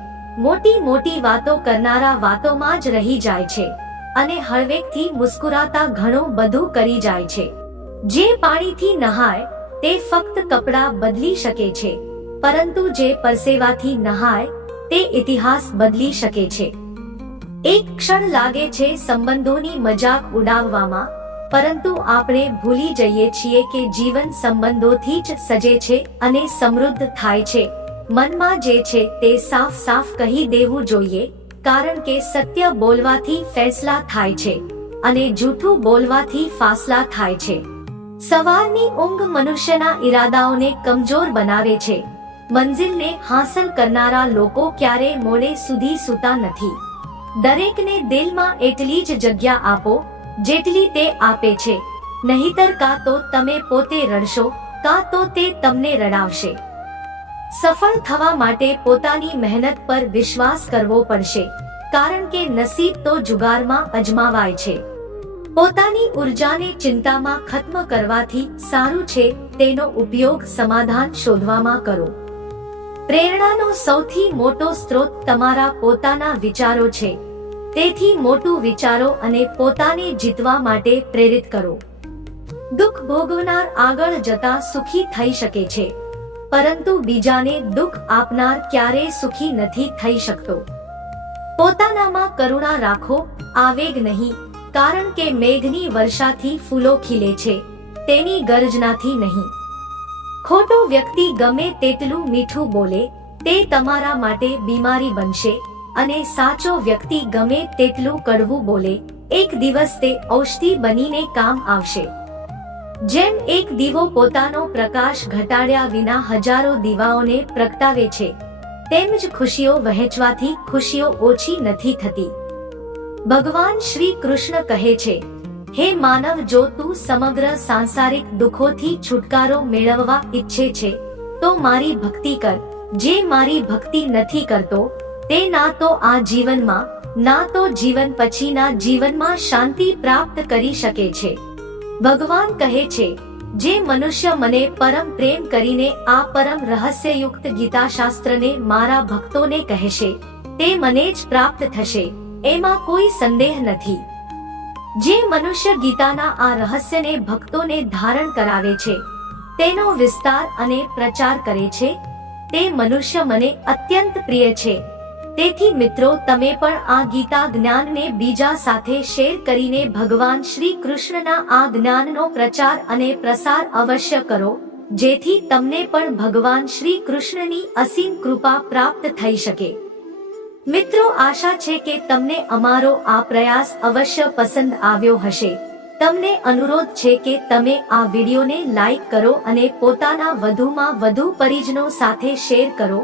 મોટી મોટી વાતો કરનારા વાતોમાં જ રહી જાય છે અને હળવેકથી મુસ્કુરાતા ઘણું બધું કરી જાય છે. જે પાણીથી નહાય તે ફક્ત કપડાં બદલી શકે છે, પરંતુ જે પરસેવાથી નહાય તે ઇતિહાસ બદલી શકે છે. એક ક્ષણ લાગે છે સંબંધોની મજાક ઉડાવવામાં, પરંતુ આપણે ભૂલી જઈએ છીએ કે જીવન સંબંધોથી જ સજે છે અને સમૃદ્ધ થાય છે. મનમાં જે છે તે સાફ સાફ કહી દેવું જોઈએ, કારણ કે સત્ય બોલવાથી ફેસલા થાય છે અને જૂઠું બોલવાથી ફાસલા થાય છે. સવારની ઊંઘ મનુષ્યના ઈરાદાઓને કમજોર બનાવે છે. મંજિલને હાંસલ કરનારા લોકો ક્યારે મોડે સુધી સૂતા નથી. દરેકને દિલમાં એટલી જ જગ્યા આપો જેટલી તે આપે છે, નહીતર કાં તો તમે પોતે રડશો કાં તો તે તમને રડાવશે. સફળ થવા માટે પોતાની મહેનત પર વિશ્વાસ કરવો પડશે, કારણ કે નસીબ તો જુગારમાં અજમાવાય છે. પોતાની ઉર્જાને ચિંતામાં ખત્મ કરવાથી સારું છે તેનો ઉપયોગ સમાધાન શોધવામાં કરો. પ્રેરણાનો સૌથી મોટો સ્ત્રોત તમારા પોતાના વિચારો છે, તેથી મોટું વિચારો અને પોતાને જીતવા માટે પ્રેરિત કરો. દુઃખ ભોગવનાર આગળ જતા સુખી થઈ શકે છે, પરંતુ બીજાને દુઃખ આપનાર ક્યારેય સુખી નથી થઈ શકતો. પોતાનામાં કરુણા રાખો, આવેગ નહીં, કારણ કે મેઘની વર્ષાથી ફૂલો ખીલે છે, તેની ગર્જનાથી નહીં. ખોટો વ્યક્તિ ગમે તેટલું મીઠું બોલે તે તમારા માટે બીમારી બનશે, અને સાચો વ્યક્તિ ગમે તેટલું કડવું બોલે એક દિવસ તે ઔષધિ બનીને કામ આવશે. જેમ એક દીવો પોતાનો પ્રકાશ ઘટાડ્યા વિના હજારો દીવાઓને પ્રગટાવે છે, તેમ જ ખુશીઓ વહેંચવાથી ખુશીઓ ઓછી નથી થતી. ભગવાન શ્રી કૃષ્ણ કહે છે, હે માનવ, જો તું સમગ્ર સાંસારિક દુઃખોથી છુટકારો મેળવવા ઈચ્છે છે તો મારી ભક્તિ કર. જે મારી ભક્તિ નથી કરતો તે ના તો આ જીવનમાં ના તો જીવન પછીના જીવનમાં શાંતિ પ્રાપ્ત કરી શકે છે. ભગવાન કહે છે, જે મનુષ્ય મને પરમ પ્રેમ કરીને આ પરમ રહસ્યયુક્ત ગીતાશાસ્ત્રને મારા ભક્તોને કહેશે તે મને જ પ્રાપ્ત થશે, એમાં કોઈ સંદેહ નથી. જે મનુષ્ય ગીતાના આ રહસ્યને ભક્તોને ધારણ કરાવે છે, તેનો વિસ્તાર અને પ્રચાર કરે છે, તે મનુષ્ય મને અત્યંત પ્રિય છે. તેથી મિત્રો, તમે પણ આ ગીતા જ્ઞાનને બીજા સાથે શેર કરીને ભગવાન શ્રી કૃષ્ણના આ જ્ઞાનનો પ્રચાર અને પ્રસાર અવશ્ય કરો, જેથી તમને પણ ભગવાન શ્રી કૃષ્ણની અસીમ કૃપા પ્રાપ્ત થઈ શકે. મિત્રો, આશા છે કે તમને અમારો આ પ્રયાસ અવશ્ય પસંદ આવ્યો હશે. તમને અનુરોધ છે કે તમે આ વિડીયોને લાઈક કરો અને પોતાના વધુમાં વધુ પરિજનો સાથે શેર કરો.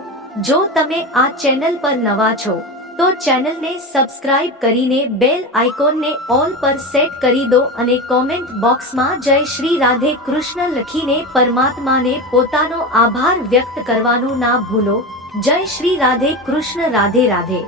જો તમે આ ચેનલ પર નવા છો તો ચેનલને સબસ્ક્રાઇબ કરીને બેલ આઇકોનને ઓલ પર સેટ કરી દો અને કોમેન્ટ બોક્સમાં જય શ્રી રાધે કૃષ્ણ લખીને પરમાત્માને પોતાનો આભાર વ્યક્ત કરવાનું ના ભૂલો. જય શ્રી રાધે કૃષ્ણ. રાધે રાધે.